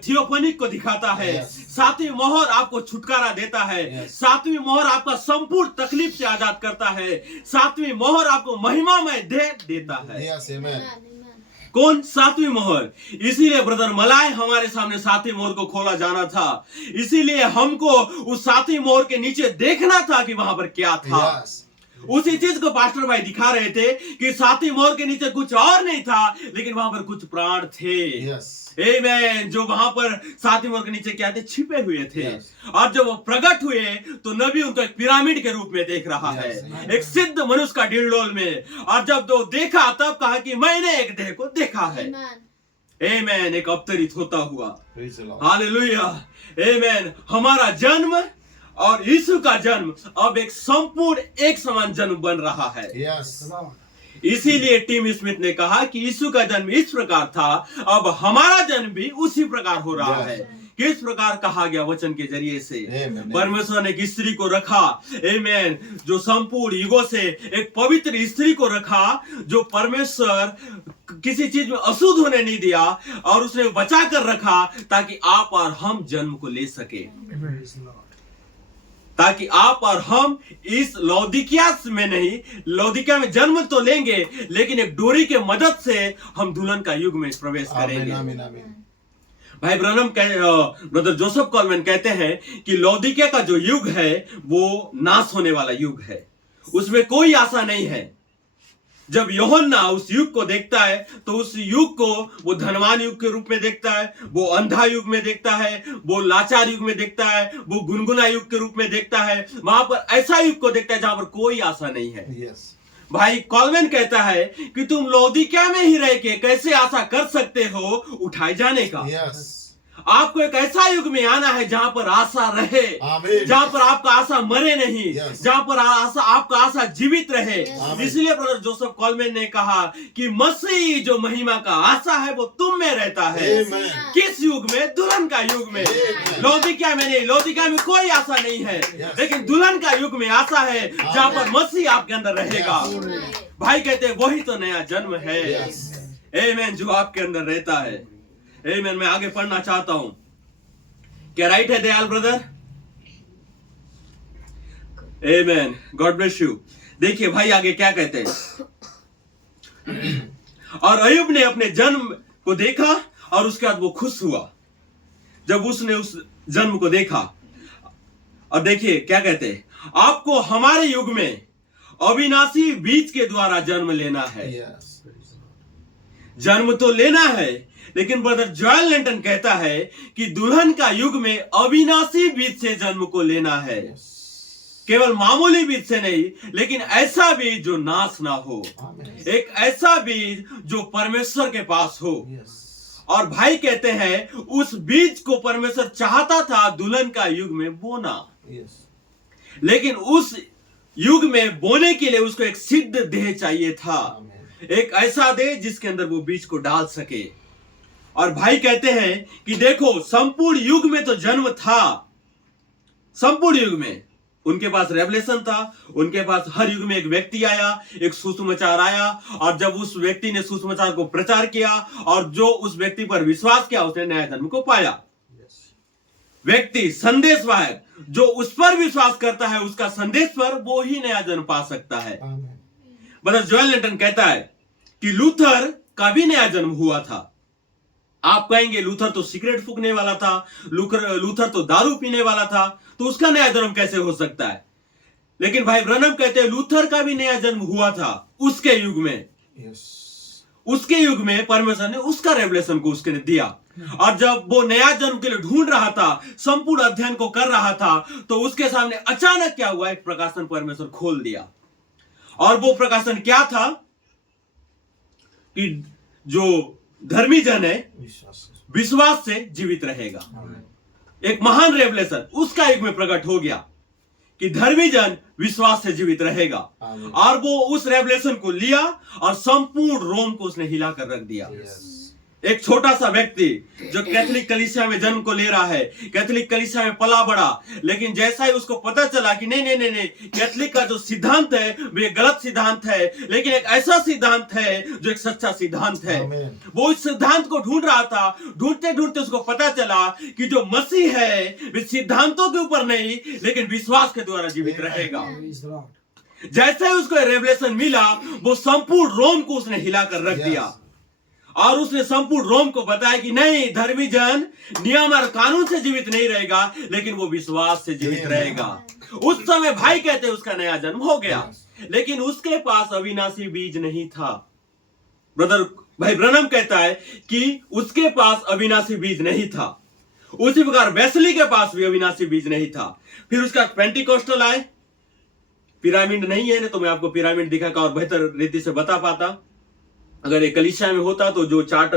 थियोफनिक को दिखाता है। सातवीं मोहर आपको छुटकारा देता है। सातवीं मोहर आपका संपूर्ण तकलीफ से आजाद करता है। सातवीं मोहर आपको महिमामय देह देता है। कौन? सातवीं मोहर। इसीलिए ब्रदर मलाय हमारे सामने सातवीं मोहर को खोला जाना था। इसीलिए हमको उस सातवीं मोहर के नीचे देखना था कि वहां पर क्या था। उसी चीज को पास्टर भाई दिखा रहे थे कि सातवीं मोहर के नीचे कुछ और नहीं था, लेकिन वहां पर कुछ प्राण थे। आमीन। जो वहां पर सातवीं मोहर के नीचे क्या थे? छिपे हुए थे। और जब वो प्रकट हुए तो नबी उनको एक पिरामिड के रूप में देख रहा है, एक सिद्ध मनुष्य का डिलडोल में। और जब वो देखा तब कहा कि मैंने एक देह को देखा है। आमीन। एक अवतरित होता हुआ। हालेलुया। आमीन। हमारा जन्म और यीशु का जन्म अब एक संपूर्ण एक समान जन्म बन रहा है। इसीलिए टीम स्मिथ ने कहा कि यीशु का जन्म इस प्रकार था, अब हमारा जन्म भी उसी प्रकार हो रहा है। किस प्रकार कहा गया? वचन के जरिए से। परमेश्वर ने एक स्त्री को रखा, आमीन, जो संपूर्ण युगों से एक पवित्र स्त्री को रखा, जो परमेश्वर किसी चीज में अशुद्ध होने नहीं दिया, और उसने बचा कर रखा ताकि आप और हम जन्म को ले सके, ताकि आप और हम इस लौदीकिया में नहीं, लौदीकिया में जन्म तो लेंगे, लेकिन एक डोरी के मदद से हम दुल्हन का युग में प्रवेश करेंगे। आमीन, आमीन। भाई ब्रदर जोसेफ कॉलमैन कहते हैं कि लौदीकिया का जो युग है वो नाश होने वाला युग है, उसमें कोई आशा नहीं है। जब यूहन्ना उस युग को देखता है तो उस युग को वो धनवान युग के रूप में देखता है, वो अंधा युग में देखता है, वो लाचार युग में देखता है, वो गुनगुना युग के रूप में देखता है। वहां पर ऐसा युग को देखता है जहां पर कोई आशा नहीं है। भाई कॉलमैन कहता है कि तुम लौदीकिया में ही रह के कैसे आशा कर सकते हो उठाए जाने का। आपको एक ऐसा युग में आना है जहां पर आशा रहे, जहां पर आपका आशा मरे नहीं, जहां पर आशा आपका आशा जीवित रहे। इसलिए ब्रदर जोसेफ कॉलमैन ने कहा कि मसीह जो महिमा का आशा है वो तुम में रहता है। किस युग में? दुल्हन का युग में। लौदीकिया में नहीं, लौदीकिया में कोई आशा नहीं है, लेकिन दुल्हन का युग में आशा है जहां पर मसीह आपके अंदर रहेगा। भाई कहते हैं वही तो नया जन्म है, आमीन, जो आपके अंदर रहता है। आमीन। मैं आगे पढ़ना चाहता हूं। क्या राइट है दयाल ब्रदर? आमीन। God bless you. देखिए भाई आगे क्या कहते हैं। और अय्यूब ने अपने जन्म को देखा और उसके बाद वो खुश हुआ जब उसने उस जन्म को देखा। और देखिए क्या कहते हैं, आपको हमारे युग में अविनाशी बीज के द्वारा जन्म लेना है। Yes. जन्म तो लेना है, लेकिन ब्रदर जॉयल लेंटन कहता है कि दुल्हन का युग में अविनाशी बीज से जन्म को लेना है। Yes. केवल मामूली बीज से नहीं, लेकिन ऐसा बीज जो नाश ना हो, Amen. एक ऐसा बीज जो परमेश्वर के पास हो। Yes. और भाई कहते हैं उस बीज को परमेश्वर चाहता था दुल्हन का युग में बोना, Yes. लेकिन उस युग में बोने के लिए उसको एक सिद्ध देह चाहिए था, Amen. एक ऐसा देह जिसके अंदर वो बीज को डाल सके। और भाई कहते हैं कि देखो संपूर्ण युग में तो जन्म था, संपूर्ण युग में उनके पास रेवलेशन था, उनके पास हर युग में एक व्यक्ति आया, एक सुसमाचार आया, और जब उस व्यक्ति ने सुसमाचार को प्रचार किया और जो उस व्यक्ति पर विश्वास किया उसने नया जन्म को पाया। Yes. व्यक्ति संदेशवाहक जो उस पर विश्वास करता है उसका संदेश पर, वो ही नया जन्म पा सकता है। Amen. ब्रदर जॉयल लेंटन कहता है कि लूथर का भी नया जन्म हुआ था। आप कहेंगे लूथर तो सिगरेट फूकने वाला था, लूथर तो दारू पीने वाला था, तो उसका नया जन्म कैसे हो सकता है? लेकिन भाई ब्रनम कहते हैं लूथर का भी नया जन्म हुआ था उसके युग में। Yes. उसके युग में परमेश्वर ने उसका रेवलेशन को उसके दिया, और जब वो नया जन्म के लिए ढूंढ रहा था, संपूर्ण अध्ययन को कर रहा था, तो उसके सामने अचानक क्या हुआ, एक प्रकाशन परमेश्वर खोल दिया। और वो प्रकाशन क्या था कि जो धर्मी जन है विश्वास। विश्वास से जीवित रहेगा। Amen. एक महान रेवलेशन उसका युग में प्रकट हो गया कि धर्मी जन विश्वास से जीवित रहेगा। Amen. और वो उस रेवलेशन को लिया और संपूर्ण रोम को उसने हिला कर रख दिया। Yes. एक छोटा सा व्यक्ति जो कैथोलिक कलीसिया में जन्म को ले रहा है, कैथोलिक कलीसिया में पला बड़ा, लेकिन जैसा ही उसको पता चला कि नहीं नहीं नहीं नहीं, कैथोलिक का जो सिद्धांत है वो एक गलत सिद्धांत है, लेकिन एक ऐसा सिद्धांत है जो एक सच्चा सिद्धांत है। Amen. वो इस सिद्धांत को ढूंढ रहा था, ढूंढते ढूंढते उसको पता चला कि जो मसीह है वे सिद्धांतों के ऊपर नहीं लेकिन विश्वास के द्वारा जीवित रहेगा। Praise the Lord. जैसे ही उसको रेवलेशन मिला, वो संपूर्ण रोम को उसने हिला कर रख Yes. दिया, और उसने संपूर्ण रोम को बताया कि नहीं, धर्मी जन नियम और कानून से जीवित नहीं रहेगा लेकिन वो विश्वास से जीवित Amen. रहेगा। उस समय भाई कहते हैं उसका नया जन्म हो गया, Yes. लेकिन उसके पास अविनाशी बीज नहीं था। ब्रदर भाई ब्रनम कहता है कि उसके पास अविनाशी बीज नहीं था। उसी प्रकार वेस्ली के पास भी अविनाशी बीज नहीं था। फिर उसका पेंटिकोस्टल आए, पिरामिड नहीं है ना, तो मैं आपको पिरामिड दिखाकर और बेहतर रीति से बता पाता। अगर एक कलीसिया में होता तो जो चार्ट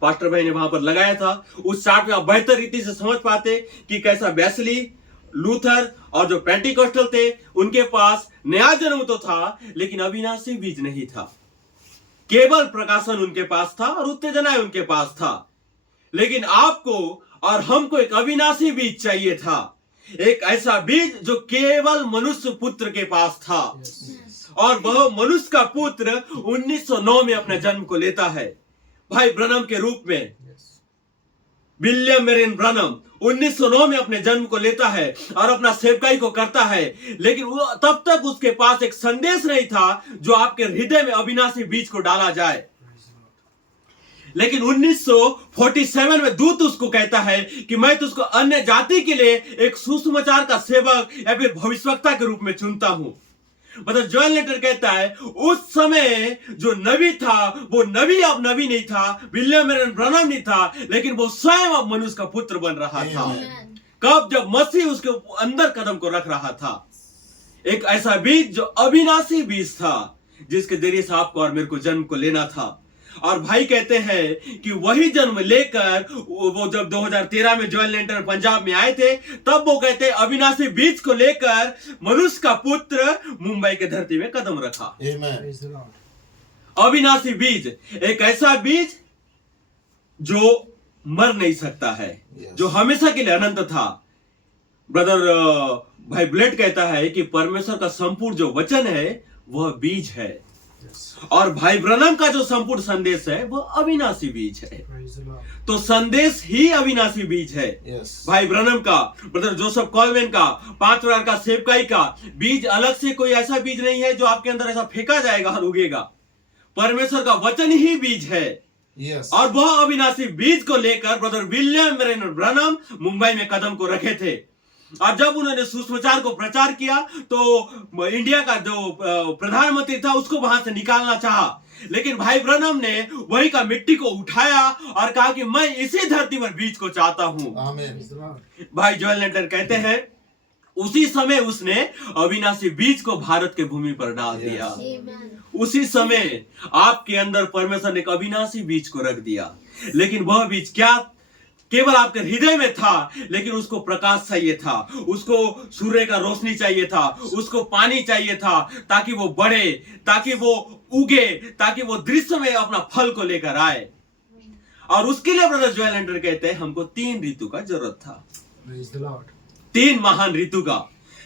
पास्टर भाई ने वहां पर लगाया था, उस चार्ट में आप बेहतर रीति से समझ पाते कि कैसा वेस्ली, लूथर और जो पेंटिकोस्टल थे उनके पास नया जन्म तो था लेकिन अविनाशी बीज नहीं था। केवल प्रकाशन उनके पास था और उत्तेजना उनके पास था, लेकिन आपको और हमको एक अविनाशी बीज चाहिए था, एक ऐसा बीज जो केवल मनुष्य पुत्र के पास था। और वह मनुष्य का पुत्र 1909 में अपने जन्म को लेता है भाई ब्रनम के रूप में। Yes. विलियम मेरिन ब्रनम 1909 में अपने जन्म को लेता है और अपना सेवकाई को करता है, लेकिन वो तब तक उसके पास एक संदेश नहीं था जो आपके हृदय में अविनाशी बीज को डाला जाए। Praise the Lord. लेकिन 1947 में दूत उसको कहता है कि मैं तुझको अन्य जाति के लिए एक सुसमाचार का सेवक या फिर भविष्यवक्ता के रूप में चुनता हूं। मतलब जॉयल लेटर कहता है उस समय जो नबी था वो नबी अब नबी नहीं था, विलियम मेरिन ब्रनम नहीं था, लेकिन वो स्वयं अब मनुष्य का पुत्र बन रहा था। Amen. कब? जब मसीह उसके अंदर कदम को रख रहा था। एक ऐसा बीज जो अविनाशी बीज था जिसके जरिए से आपको और मेरे को जन्म को लेना था। और भाई कहते हैं कि वही जन्म लेकर वो जब 2013 में जॉयल लेंटन पंजाब में आए थे, तब वो कहते हैं अविनाशी बीज को लेकर मनुष्य का पुत्र मुंबई के धरती में कदम रखा। Amen. Praise the Lord. अविनाशी बीज, एक ऐसा बीज जो मर नहीं सकता है, Yes. जो हमेशा के लिए अनंत था। ब्रदर भाई ब्लेड कहता है कि परमेश्वर का संपूर्ण जो वचन है वह बीज है, Yes. और भाई ब्रनम का जो संपूर्ण संदेश है वह अविनाशी बीज है। Praise the Lord. तो संदेश ही अविनाशी बीज है। Yes. भाई ब्रनम का, ब्रदर जोसेफ कॉलवेन का, 5 प्रकार का सेवकाई का बीज अलग से कोई ऐसा बीज नहीं है जो आपके अंदर ऐसा फेंका जाएगा और उगेगा। परमेश्वर का वचन ही बीज है। Yes. और वह अविनाशी बीज को लेकर ब्रदर विलियम ब्रनम मुंबई में कदम को रखे थे। और जब उन्होंने सुसमाचार को प्रचार किया तो इंडिया का जो प्रधानमंत्री था उसको वहां से निकालना चाहा, लेकिन भाई ब्रनम ने वही का मिट्टी को उठाया और कहा कि मैं इसी धरती पर बीज को चाहता हूं। Amen. Praise the Lord. भाई जोएल लेंटन कहते हैं उसी समय उसने अविनाशी बीज को भारत के भूमि पर डाल दिया। उसी समय आपके अंदर परमेश्वर ने एक अविनाशी बीज को रख दिया, लेकिन वह बीज क्या केवल आपके हृदय में था, लेकिन उसको प्रकाश चाहिए था, उसको सूर्य का रोशनी चाहिए था, उसको पानी चाहिए था ताकि वो बढ़े, ताकि वो उगे, ताकि वो दृश्य में अपना फल को लेकर आए। और उसके लिए ब्रदर जोएल लेंटन कहते हैं हमको 3 ऋतु का जरूरत था। Praise the Lord. 3 महान ऋतु का,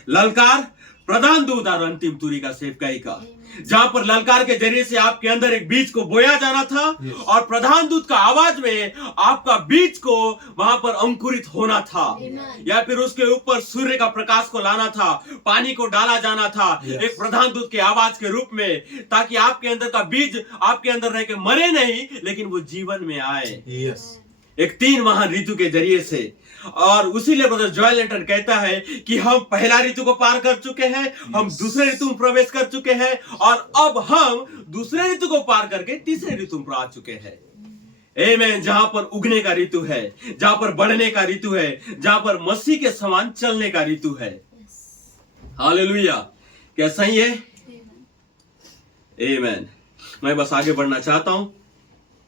ललकार, प्रधान दूत और अंतिम तुरी का सेवकाई का, जहां पर ललकार के जरिए से आपके अंदर एक बीज को बोया जाना था और प्रधान दूत का आवाज में आपका बीज को वहां पर अंकुरित होना था, या फिर उसके ऊपर सूर्य का प्रकाश को लाना था, पानी को डाला जाना था एक प्रधान दूत के आवाज के रूप में, ताकि आपके अंदर का बीज आपके अंदर रह के मरे नहीं, लेकिन वो जीवन में आए। Yes. एक 3 महान ऋतु के जरिए से। और उसीलिए ब्रदर जोएल लेंटन कहता है कि हम पहला ऋतु को पार कर चुके हैं, हम दूसरे ऋतु में प्रवेश कर चुके हैं, और अब हम दूसरे ऋतु को पार करके तीसरे ऋतु में आ चुके हैं। आमीन। जहां पर उगने का ऋतु है, जहां पर बढ़ने का ऋतु है, जहां पर मसीह के समान चलने का ऋतु है। हालेलुया। क्या सही है? आमीन। मैं बस आगे बढ़ना चाहता हूं।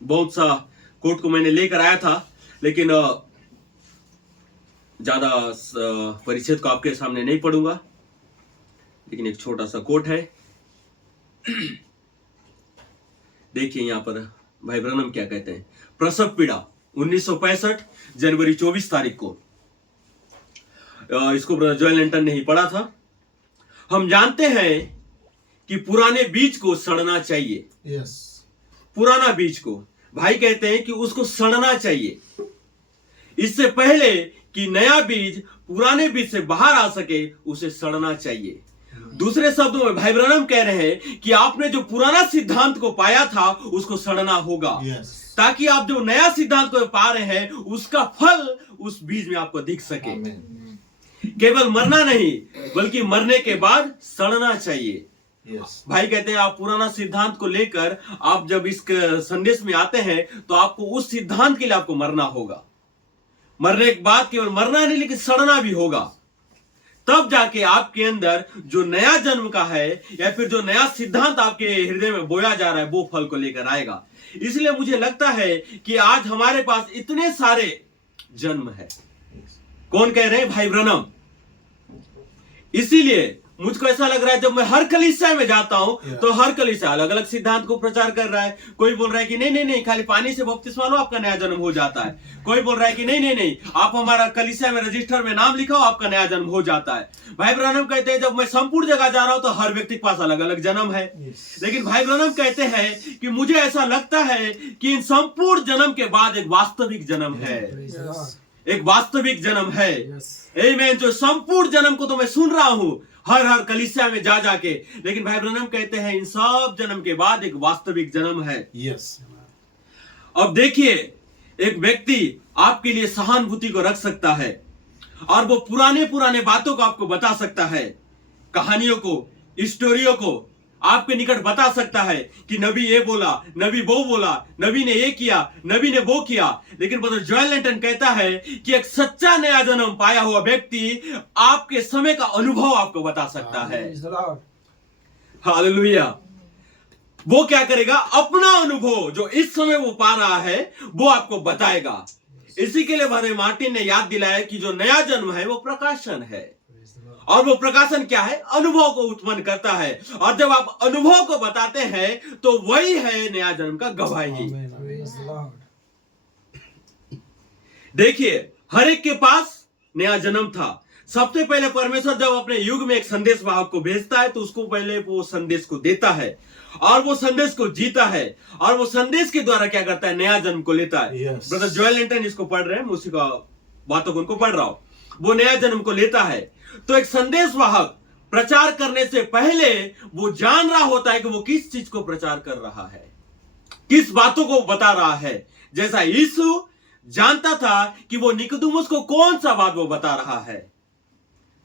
बहुत सा कोट को मैंने लेकर आया था, लेकिन ज्यादा परिच्छेद को आपके सामने नहीं पढ़ूंगा, लेकिन एक छोटा सा कोट है। देखिए यहां पर भाई ब्रनम क्या कहते हैं। प्रसव पीड़ा 1965 जनवरी 24 तारीख को, इसको ब्रदर जोएल लेंटन ने ही पढ़ा था। हम जानते हैं कि पुराने बीज को सड़ना चाहिए। Yes. पुराना बीज को भाई कहते हैं कि उसको सड़ना चाहिए, इससे पहले कि नया बीज पुराने बीज से बाहर आ सके उसे सड़ना चाहिए। दूसरे शब्दों में भाई ब्रनम कह रहे हैं कि आपने जो पुराना सिद्धांत को पाया था उसको सड़ना होगा, Yes. ताकि आप जो नया सिद्धांत को पा रहे हैं उसका फल उस बीज में आपको दिख सके। Amen. केवल मरना नहीं, बल्कि मरने के बाद सड़ना चाहिए। Yes. भाई कहते हैं आप पुराना सिद्धांत को लेकर आप जब इस संदेश में आते हैं तो आपको उस सिद्धांत के लिए आपको मरना होगा। मरने के बाद केवल मरना नहीं, लेकिन सड़ना भी होगा। तब जाके आपके अंदर जो नया जन्म का है, या फिर जो नया सिद्धांत आपके हृदय में बोया जा रहा है, वो फल को लेकर आएगा। इसलिए मुझे लगता है कि आज हमारे पास इतने सारे जन्म है। कौन कह रहे हैं? भाई ब्रनम। इसीलिए मुझको ऐसा लग रहा है जब मैं हर कलीसिया में जाता हूं तो हर कलीसिया अलग अलग सिद्धांत को प्रचार कर रहा है। कोई बोल रहा है कि नहीं नहीं नहीं, खाली पानी से बपतिस्मा लो आपका नया जन्म हो जाता है। कोई बोल रहा है कि नहीं नहीं नहीं, आप हमारा कलीसिया में रजिस्टर में नाम लिखाओ आपका नया जन्म हो जाता है। भाई ब्रनम कहते हैं जब मैं संपूर्ण जगह जा रहा हूं तो हर व्यक्ति के पास अलग अलग जन्म है। लेकिन भाई ब्रनम कहते हैं कि मुझे ऐसा लगता है कि इन संपूर्ण जन्म के बाद एक वास्तविक जन्म है। Praise the Lord. एक वास्तविक जन्म है। Yes. आमीन। जो संपूर्ण जन्म को तो मैं सुन रहा हूं हर कलीसिया में जा जाके, लेकिन भाई ब्रनम कहते हैं इन सब जन्म के बाद एक वास्तविक जन्म है। Yes. अब देखिए, एक व्यक्ति आपके लिए सहानुभूति को रख सकता है और वो पुराने पुराने बातों को आपको बता सकता है, कहानियों को, स्टोरियों को आपके निकट बता सकता है कि नबी ये बोला, नबी वो बोला, नबी ने ये किया, नबी ने वो किया। लेकिन ब्रदर जोएल लेंटन कहता है कि एक सच्चा नया जन्म पाया हुआ व्यक्ति आपके समय का अनुभव आपको बता सकता है। Praise the Lord. हालेलुया। वो क्या करेगा? अपना अनुभव जो इस समय वो पा रहा है वो आपको बताएगा। इसी के लिए ब्रदर मार्टिन ने याद दिलाया कि जो नया जन्म है वो प्रकाशन है, Praise the Lord. और वो प्रकाशन क्या है? अनुभव को उत्पन्न करता है। और जब आप अनुभव को बताते हैं तो वही है नया जन्म का गवाही। Amen. Praise the Lord. देखिए, हर एक के पास नया जन्म था। सबसे पहले परमेश्वर जब अपने युग में एक संदेश वाहक को भेजता है तो उसको पहले वो संदेश को देता है और वो संदेश को जीता है, और वो संदेश के द्वारा क्या करता है? नया जन्म को लेता है। Yes. ब्रदर जोएल लेंटन इसको पढ़ रहे हैं, मैं उसी का बातों को उनको पढ़ रहा हूं। वो नया जन्म को लेता है। तो एक संदेश वाहक प्रचार करने से पहले वो जान रहा होता है कि वो किस चीज को प्रचार कर रहा है, किस बातों को बता रहा है। जैसा यीशु जानता था कि वो निकोदेमुस को कौन सा बात वो बता रहा है,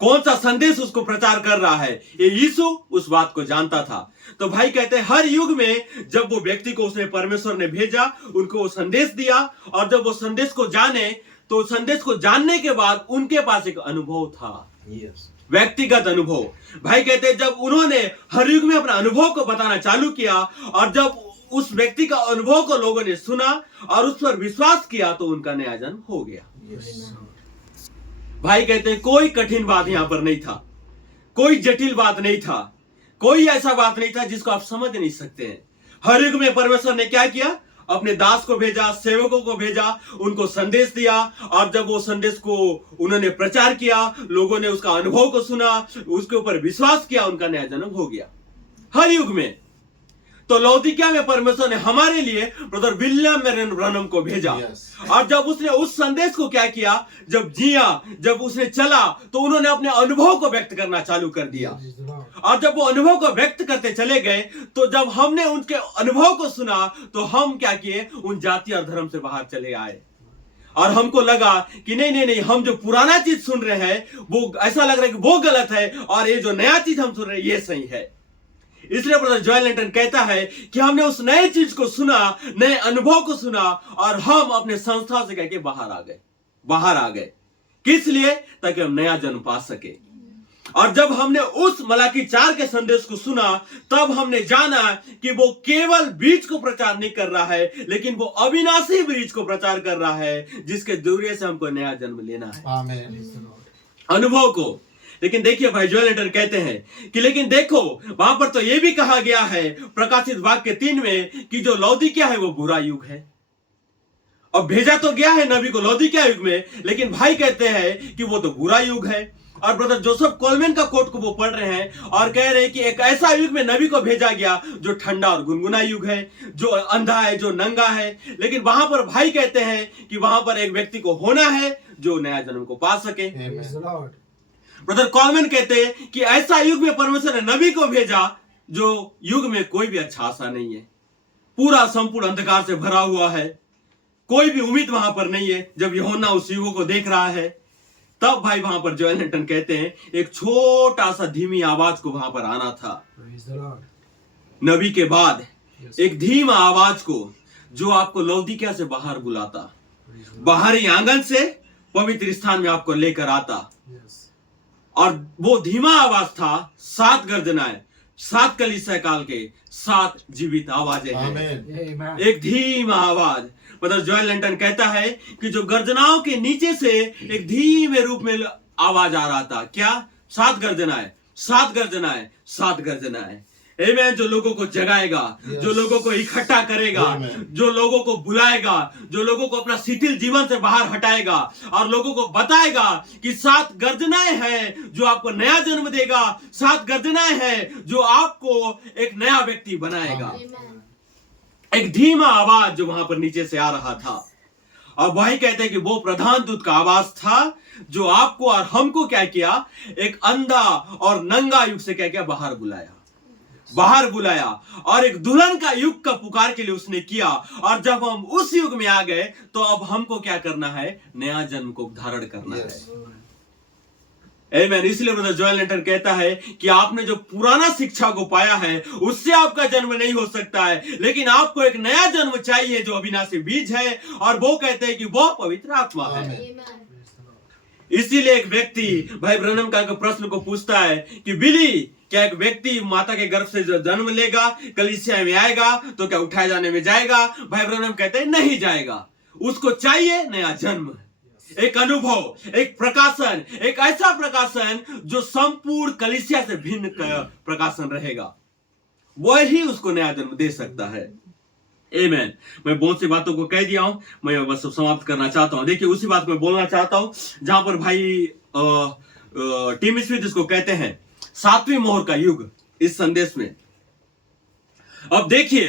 कौन सा संदेश उसको प्रचार कर रहा है, ये यीशु उस बात को जानता था। तो भाई कहते हैं हर युग में जब वो व्यक्ति को उसने परमेश्वर ने भेजा, उनको वो संदेश दिया, और जब वो संदेश को जाने तो संदेश को जानने के बाद उनके पास एक अनुभव था, Yes. व्यक्तिगत अनुभव। भाई कहते हैं जब उन्होंने हर युग में अपना अनुभव को बताना चालू किया, और जब उस व्यक्ति का अनुभव को लोगों ने सुना और उस पर विश्वास किया, तो उनका नया जन्म हो गया। Yes. भाई कहते हैं कोई कठिन बात यहां पर नहीं था, कोई जटिल बात नहीं था, कोई ऐसा बात नहीं था जिसको आप समझ नहीं सकते हैं। हर युग में परमेश्वर ने क्या किया, अपने दास को भेजा, सेवकों को भेजा, उनको संदेश दिया, और जब वो संदेश को उन्होंने प्रचार किया, लोगों ने उसका अनुभव को सुना, उसके ऊपर विश्वास किया, उनका नया जन्म हो गया हर युग में। तो लौदीकिया में परमेश्वर ने हमारे लिए ब्रदर विलियम मैरियन ब्रनम को भेजा। Yes. और जब उसने उस संदेश को क्या किया, जब जिया, जब उसने चला, तो उन्होंने अपने अनुभव को व्यक्त करना चालू कर दिया। Praise the Lord. और जब वो अनुभव को व्यक्त करते चले गए, तो जब हमने उनके अनुभव को सुना, तो हम क्या किए, उन जाति और धर्म से बाहर चले आए। और हमको लगा कि नहीं, हम जो पुराना चीज सुन रहे हैं, वो ऐसा लग रहा है कि वो गलत है, और ये जो नया चीज हम सुन रहे हैं ये सही है। इसलिए ब्रदर जॉयल लेंटन कहता है कि हमने उस नए चीज को सुना, नए अनुभव को सुना, और हम अपने संस्था से कहके बाहर आ गए। किस लिए? ताकि हम नया जन्म पा सके। और जब हमने उस मलाकी 4 के संदेश को सुना, तब हमने जाना कि वो केवल बीज को प्रचार नहीं कर रहा है, लेकिन वो अविनाशी बीज को प्रचार कर रहा है, जिसके जरिए से हमको नया जन्म लेना है, Amen. Praise the Lord. अनुभव को। लेकिन देखिए भाई जॉयल लेंटन कहते हैं कि लेकिन देखो, वहां पर तो यह भी कहा गया है प्रकाशित वाक्य 3 में कि जो लौदीकिया है वो बुरा युग है। अब भेजा तो गया है नबी को लौदीकिया युग में, लेकिन भाई कहते हैं कि वो तो बुरा युग है। और ब्रदर जोसेफ कोलमैन का कोट को वो पढ़ रहे हैं और कह रहे हैं कि एक ऐसा युग में नबी को भेजा गया जो ठंडा और गुनगुना युग है, जो अंधा है, जो नंगा है। लेकिन वहां पर भाई कहते हैं कि वहां पर एक व्यक्ति को होना है जो नया जन्म को पा सके। Praise the Lord. Brother Coleman कहते हैं कि ऐसा युग में परमेश्वर ने नबी को भेजा जो युग में कोई भी अच्छा आशा नहीं है, पूरा संपूर्ण अंधकार से भरा हुआ है, कोई भी उम्मीद वहां पर नहीं है। जब यूहन्ना उस युग को देख रहा है, तब भाई वहां पर जॉयल लेंटन कहते हैं एक छोटा सा धीमी आवाज को वहां पर आना था। Praise the Lord. नबी के बाद Yes. एक धीमा आवाज को, जो आपको लौदीकिया से बाहर बुलाता, Praise the Lord. बाहरी आंगन से पवित्र स्थान में आपको लेकर आता। Yes. और वो धीमा आवाज था 7 गर्जनाएं, 7 कलीसिया काल के 7 जीवित आवाजें हैं। Amen. Amen. एक धीमा आवाज। मतलब जॉयल लेंटन कहता है कि जो गर्जनाओं के नीचे से एक धीमे रूप में आवाज आ रहा था, क्या? 7 गर्जनाएं, 7 गर्जनाएं, 7 गर्जनाएं। आमीन। जो लोगों को जगाएगा, Yes. जो लोगों को इकट्ठा करेगा, Amen. जो लोगों को बुलाएगा, जो लोगों को अपना शिथिल जीवन से बाहर हटाएगा और लोगों को बताएगा कि 7 गर्जनाएं हैं जो आपको नया जन्म देगा, 7 गर्जनाएं हैं जो आपको एक नया व्यक्ति बनाएगा। एक धीमा आवाज जो वहां पर नीचे से आ रहा था। और वही कहते हैं कि वो प्रधान दूत का आवाज था जो आपको और हमको क्या किया, एक अंधा और नंगा युग से क्या किया, बाहर बुलाया और एक दुल्हन का युग का पुकार के लिए उसने किया। और जब हम उस युग में आ गए, तो अब हमको क्या करना है, नया जन्म को धारण करना Yes. है। आमीन। इसलिए ब्रदर जॉयल लेंटन कहता है कि आपने जो पुराना शिक्षा को पाया है उससे आपका जन्म नहीं हो सकता है, लेकिन आपको एक नया जन्म चाहिए जो अविनाशी बीज है, और वो कहते हैं कि वो पवित्र आत्मा है। Amen. Praise the Lord. इसीलिए एक व्यक्ति भाई ब्रनम का प्रश्न को पूछता है कि बिली, क्या एक व्यक्ति माता के गर्भ से जो जन्म लेगा, कलीसिया में आएगा, तो क्या उठाए जाने में जाएगा? भाई ब्रनम कहते हैं नहीं जाएगा, उसको चाहिए नया जन्म, एक अनुभव, एक प्रकाशन, एक ऐसा प्रकाशन जो संपूर्ण कलीसिया से भिन्न प्रकाशन रहेगा। वही उसको नया जन्म दे सकता है। आमीन। मैं बहुत सी बातों को कह दिया हूं, मैं बस समाप्त करना चाहता हूं। देखिए उसी बात में बोलना चाहता हूं जहां पर भाई टीम स्मिथ जिसको कहते हैं 7वीं मोहर का युग, इस संदेश में। अब देखिए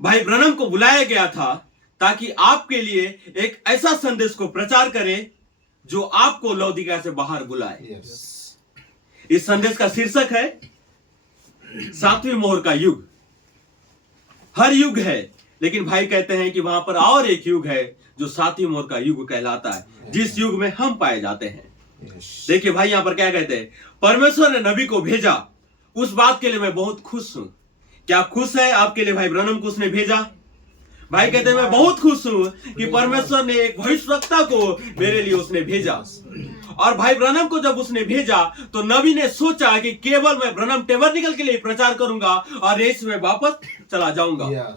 भाई ब्रनम को बुलाया गया था ताकि आपके लिए एक ऐसा संदेश को प्रचार करे जो आपको लौदीकिया से बाहर बुलाए। Yes. इस संदेश का शीर्षक है सातवीं मोहर का युग। हर युग है, लेकिन भाई कहते हैं कि वहां पर और एक युग है जो सातवीं मोहर का युग कहलाता है, जिस युग में हम पाए जाते हैं। देखिए भाई यहां पर क्या कहते हैं, परमेश्वर ने नबी को भेजा, उस बात के लिए मैं बहुत खुश हूं। क्या खुश है आपके लिए भाई ब्रनम को उसने भेजा? भाई कहते हैं मैं बहुत खुश हूं कि परमेश्वर ने एक भविष्यवक्ता को मेरे लिए उसने भेजा। और भाई ब्रनम को जब उसने भेजा तो नबी ने सोचा कि केवल मैं ब्रनम टेबरनिकल के लिए प्रचार करूंगा और रेस में वापस चला जाऊंगा,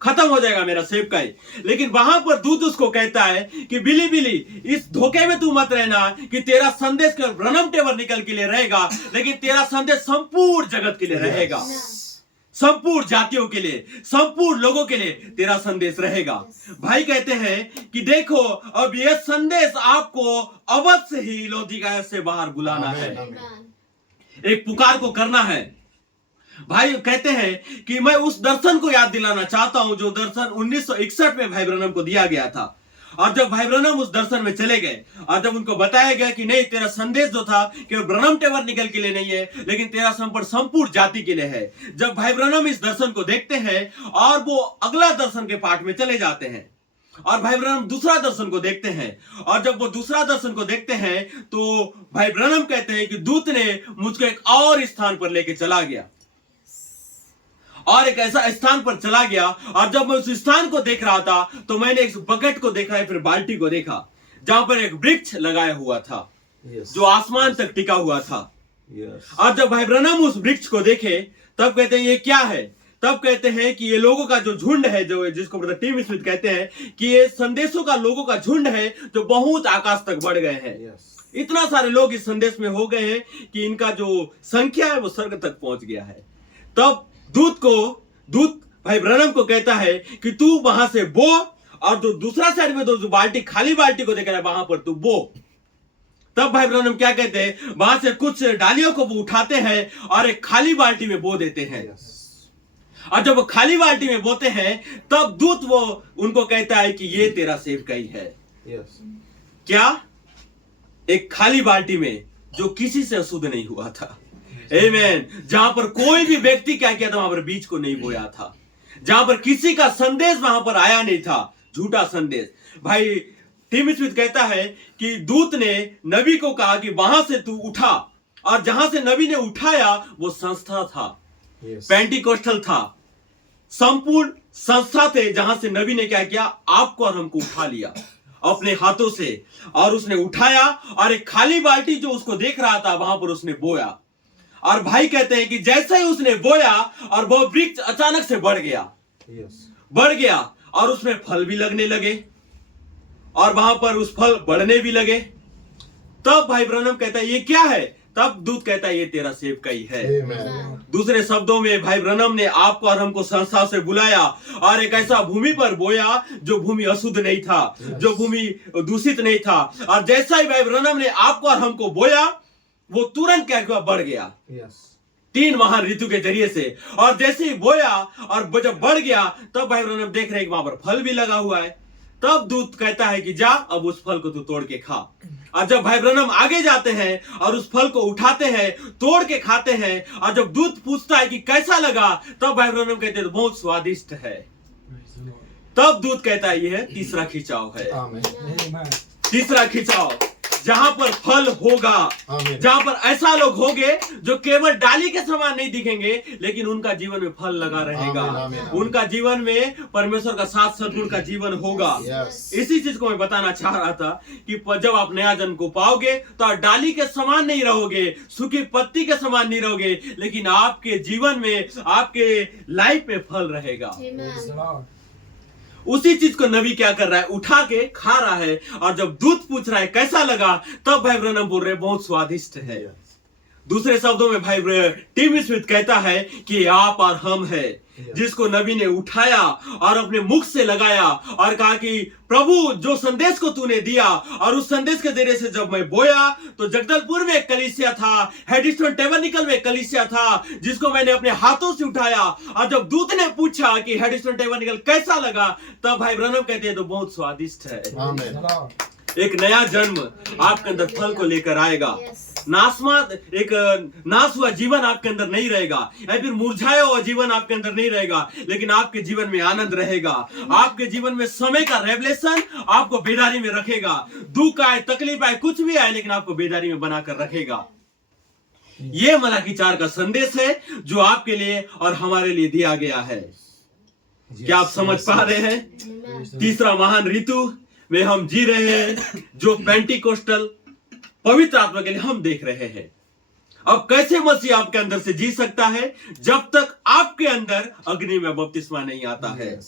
खत्म हो जाएगा मेरा सेवकाई। लेकिन वहां पर दूत उसको कहता है कि बिली बिली, इस धोखे में तू मत रहना कि तेरा संदेश केवल ब्रनम टेबरनिकल के लिए रहेगा, लेकिन तेरा संदेश संपूर्ण जगत के लिए रहेगा, संपूर्ण जातियों के लिए, संपूर्ण लोगों के लिए तेरा संदेश रहेगा। भाई कहते हैं कि देखो अब यह संदेश आपको अवश्य ही लौदीकाया से बाहर बुलाना है, एक पुकार को करना है। भाई कहते हैं कि मैं उस दर्शन को याद दिलाना चाहता हूं जो दर्शन 1961 में भाई ब्रनम को दिया गया था। और जब भाई ब्रनम उस दर्शन में चले गए और जब उनको बताया गया कि नहीं, तेरा संदेश जो था केवल ब्रनम टेबरनिकल के लिए नहीं है, लेकिन तेरा संपर्क संपूर्ण जाति के लिए है। जब भाई ब्रनम इस दर्शन को देखते हैं और वो अगला दर्शन के पाठ में चले जाते हैं और भाई ब्रनम दूसरा दर्शन को देखते हैं, और जब वो दूसरा दर्शन को देखते हैं तो भाई ब्रनम कहते हैं कि दूत ने मुझको एक और स्थान पर लेके चला गया, और एक ऐसा स्थान पर चला गया। और जब मैं उस स्थान को देख रहा था तो मैंने एक बकेट को देखा है, फिर बाल्टी को देखा, जहां पर एक वृक्ष लगाया हुआ था जो आसमान तक टिका हुआ था। और जब भाई ब्रनम उस वृक्ष को देखे तब कहते हैं ये क्या है? तब कहते हैं कि ये लोगों का जो झुंड है, जो जिसको ब्रदर टीम स्मिथ कहते हैं कि ये संदेशों का लोगों का झुंड है जो बहुत आकाश तक बढ़ गए हैं। इतना सारे लोग इस संदेश में हो गए हैं कि इनका जो संख्या है वो स्वर्ग तक पहुंच गया है। तब दूत भाई ब्रनम को कहता है कि तू वहां से बो, और जो दूसरा साइड में जो बाल्टी, खाली बाल्टी को देख रहा है, वहां पर तू बो। तब भाई ब्रनम क्या कहते हैं, वहां से कुछ डालियों को वो उठाते हैं और एक खाली बाल्टी में बो देते हैं। और जब वो खाली बाल्टी में बोते हैं तब दूत वो उनको कहता है कि ये तेरा सेवकाई है। क्या? एक खाली बाल्टी में जो किसी से अशुद्ध नहीं हुआ था। आमीन। जहां पर कोई भी व्यक्ति क्या किया था, वहां पर बीज को नहीं बोया था, जहां पर किसी का संदेश वहां पर आया नहीं था, झूठा संदेश। भाई टीम स्मिथ कहता है कि दूत ने नबी को कहा कि वहां से तू उठा, और जहां से नबी ने उठाया वो संस्था था, पेंटिकोस्टल था, संपूर्ण संस्था थे, जहां से नबी ने क्या किया, आपको और हमको उठा लिया अपने हाथों से, और उसने उठाया और एक खाली बाल्टी जो उसको देख रहा था वहां पर उसने बोया। और भाई कहते हैं कि जैसे ही उसने बोया और वो वृक्ष अचानक से बढ़ गया और उसमें फल भी लगने लगे और वहां पर उस फल बढ़ने भी लगे। तब भाई ब्रनम कहता है ये क्या है? तब दूत कहता है ये तेरा सेवकाई है। दूसरे शब्दों में भाई ब्रनम ने आपको और हमको संस्था से बुलाया और एक ऐसा भूमि पर बोया जो भूमि अशुद्ध नहीं था, जो भूमि दूषित नहीं था। और जैसा ही भाई ब्रनम ने आपको और हमको बोया वो तुरंत क्या हुआ, बढ़ गया 3 महान ऋतु के जरिए से। और जैसे ही बोया और जब बढ़ गया तब भाई ब्रनम देख रहे हैं कि वहां पर फल भी लगा हुआ है। तब दूत कहता है कि जा अब उस फल को तू तोड़ के खा। और जब भाई ब्रनम आगे जाते हैं और उस फल को उठाते हैं, तोड़ के खाते हैं, और जब दूत पूछता है कि कैसा लगा, तब भाई ब्रनम कहते हैं बहुत स्वादिष्ट है। तब दूत कहता है यह तीसरा खिंचाव है। तीसरा खिंचाव जहां पर फल होगा, जहां पर ऐसा लोग होंगे जो केवल डाली के समान नहीं दिखेंगे, लेकिन उनका जीवन में फल लगा रहेगा। उनका जीवन में परमेश्वर का साथ सद्गुण का जीवन होगा। इसी चीज को मैं बताना चाह रहा था कि जब आप नया जन्म को पाओगे तो आप डाली के समान नहीं रहोगे, सूखी पत्ती के समान नहीं रहोगे, लेकिन आपके जीवन में, आपके लाइफ में फल रहेगा। उसी चीज को नबी क्या कर रहा है, उठा के खा रहा है। और जब दूत पूछ रहा है कैसा लगा, तब भाई ब्रनम बोल रहे बहुत स्वादिष्ट है। दूसरे शब्दों में भाई टीम स्मिथ कहता है कि आप और हम है, जिसको नबी ने उठाया और अपने मुख से लगाया और कहा कि प्रभु जो संदेश को तूने दिया, और उस संदेश के जरिए से जब मैं बोया तो जगदलपुर में एक कलीसिया था, हेडस्टोन टेबरनिकल में एक कलीसिया था, जिसको मैंने अपने हाथों से उठाया। और जब दूत ने पूछा कि हेडस्टोन टेबरनिकल कैसा लगा, तब भाई ब्रनम कहते हैं तो बहुत स्वादिष्ट है। एक नया जन्म आपके अंदर फल को लेकर आएगा। नाश हुआ जीवन आपके अंदर नहीं रहेगा, या फिर मुरझाया हुआ जीवन आपके अंदर नहीं रहेगा, लेकिन आपके जीवन में आनंद रहेगा। आपके जीवन में समय का रेवलेशन आपको बेदारी में रखेगा। दुख आए, तकलीफ आए, कुछ भी आए, लेकिन आपको बेदारी में बनाकर रखेगा। ये मलाकी 4 का संदेश है जो आपके लिए और हमारे लिए दिया गया है। क्या आप समझ पा रहे हैं? तीसरा महान ऋतु में हम जी रहे हैं, जो पेंटिकोस्टल पवित्र आत्मा के लिए हम देख रहे हैं। अब कैसे मसीह आपके अंदर से जी सकता है? जब तक आपके अंदर अग्नि में बपतिस्मा नहीं आता है।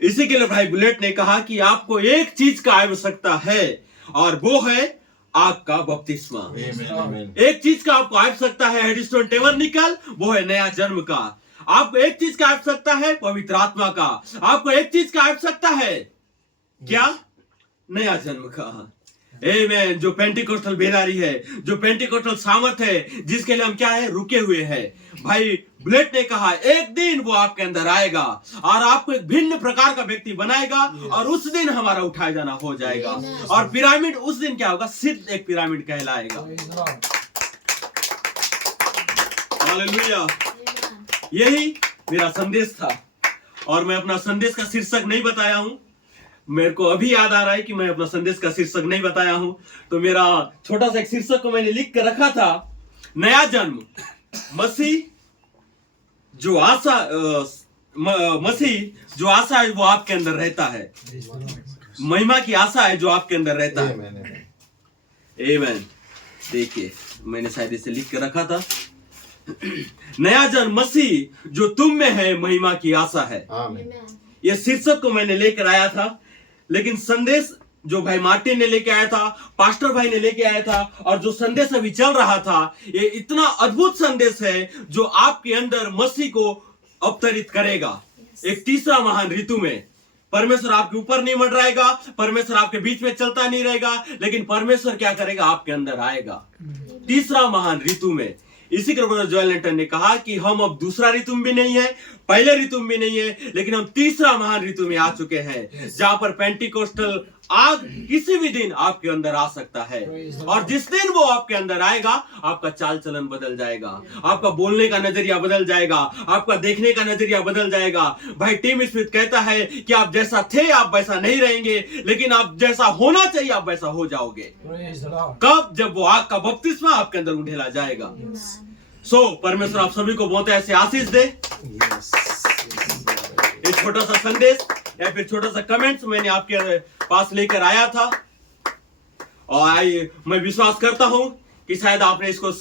इसी के लिए भाई बुलेट ने कहा कि आपको एक चीज का आवश्यकता है, और वो है आग का बपतिस्मा। एक चीज का आपको आवश्यकता है हेडस्टोन टेबरनेकल, वो है नया जन्म का। आपको एक चीज का आवश्यकता है पवित्र आत्मा का। आपको एक चीज का आवश्यकता है, क्या? नया जन्म का। आमेन। जो पेंटिकोस्टल बेदारी है, जो पेंटिकोस्टल सामर्थ है, जिसके लिए हम क्या है? रुके हुए हैं। भाई बुलेट ने कहा एक दिन वो आपके अंदर आएगा और आपको एक भिन्न प्रकार का व्यक्ति बनाएगा, और उस दिन हमारा उठाया जाना हो जाएगा। और पिरामिड उस दिन क्या होगा? सिद्ध एक पिरामिड कहलाएगा। Praise the Lord. हालेलुया। यही मेरा संदेश था, और मैं अपना संदेश का शीर्षक नहीं बताया हूं। मेरे को अभी याद आ रहा है कि मैं अपना संदेश का शीर्षक नहीं बताया हूं। तो मेरा छोटा सा एक शीर्षक को मैंने लिख कर रखा था, नया जन्म। मसीह जो आशा है वो आपके अंदर रहता है। Praise the Lord. महिमा की आशा है जो आपके अंदर रहता है। Amen, amen. आमेन। देखिए, मैंने शायद इसे लिख कर रखा था। नया जन्म मसीह जो तुम में है, महिमा की आशा है। Amen. यह शीर्षक को मैंने लेकर आया था, लेकिन संदेश जो भाई मार्टिन ने लेके आया था, पास्टर भाई ने लेके आया था, और जो संदेश अभी चल रहा था, ये इतना अद्भुत संदेश है जो आपके अंदर मसीह को अवतरित करेगा। एक तीसरा महान ऋतु में परमेश्वर आपके ऊपर नहीं मंडराएगा, परमेश्वर आपके बीच में चलता नहीं रहेगा, लेकिन परमेश्वर क्या करेगा? आपके अंदर आएगा तीसरा महान ऋतु में। इसी के ब्रदर जोएल नेटन ने कहा कि हम अब दूसरा ऋतु में भी नहीं है, पहले ऋतु में भी नहीं है, लेकिन हम तीसरा महान ऋतु में आ चुके हैं, जहां पर पेंटिकोस्टल आग किसी भी दिन आपके अंदर आ सकता है। और जिस दिन वो आपके अंदर आएगा, आपका चाल चलन बदल जाएगा, आपका बोलने का नजरिया बदल जाएगा, आपका देखने का नजरिया बदल जाएगा। भाई टिम स्मिथ कहता है कि आप जैसा थे आप वैसा नहीं रहेंगे, लेकिन आप जैसा होना चाहिए आप वैसा हो जाओगे। Praise the Lord. कब? जब वो आग का बपतिस्मा आपके अंदर उंडेला जाएगा। परमेश्वर आप सभी को बहुत ऐसे आशीष दे। Yes. एक छोटा सा संदेश या फिर छोटा सा कमेंट्स मैंने आपके पास लेकर आया था, और मैं विश्वास करता हूं कि शायद आपने इसको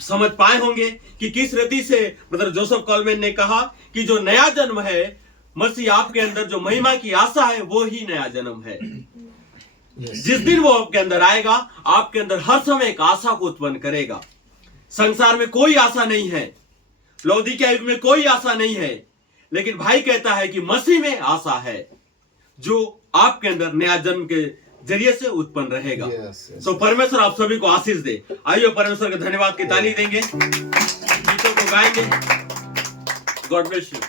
समझ पाए होंगे कि किस रीति से ब्रदर जोसेफ कॉलमैन ने कहा कि जो नया जन्म है, मसीह आपके अंदर जो महिमा की आशा है, वो ही नया जन्म है। Yes. जिस दिन वो आपके अंदर आएगा, आपके अंदर हर समय एक आशा को उत्पन्न करेगा। संसार में कोई आशा नहीं है, लौदीकिया युग में कोई आशा नहीं है, लेकिन भाई कहता है कि मसीह में आशा है, जो आपके अंदर नया जन्म के जरिए से उत्पन्न रहेगा। Yes, yes. सो परमेश्वर आप सभी को आशीष दे। आइए परमेश्वर के धन्यवाद की ताली देंगे, गीतों को गाएंगे। God bless you.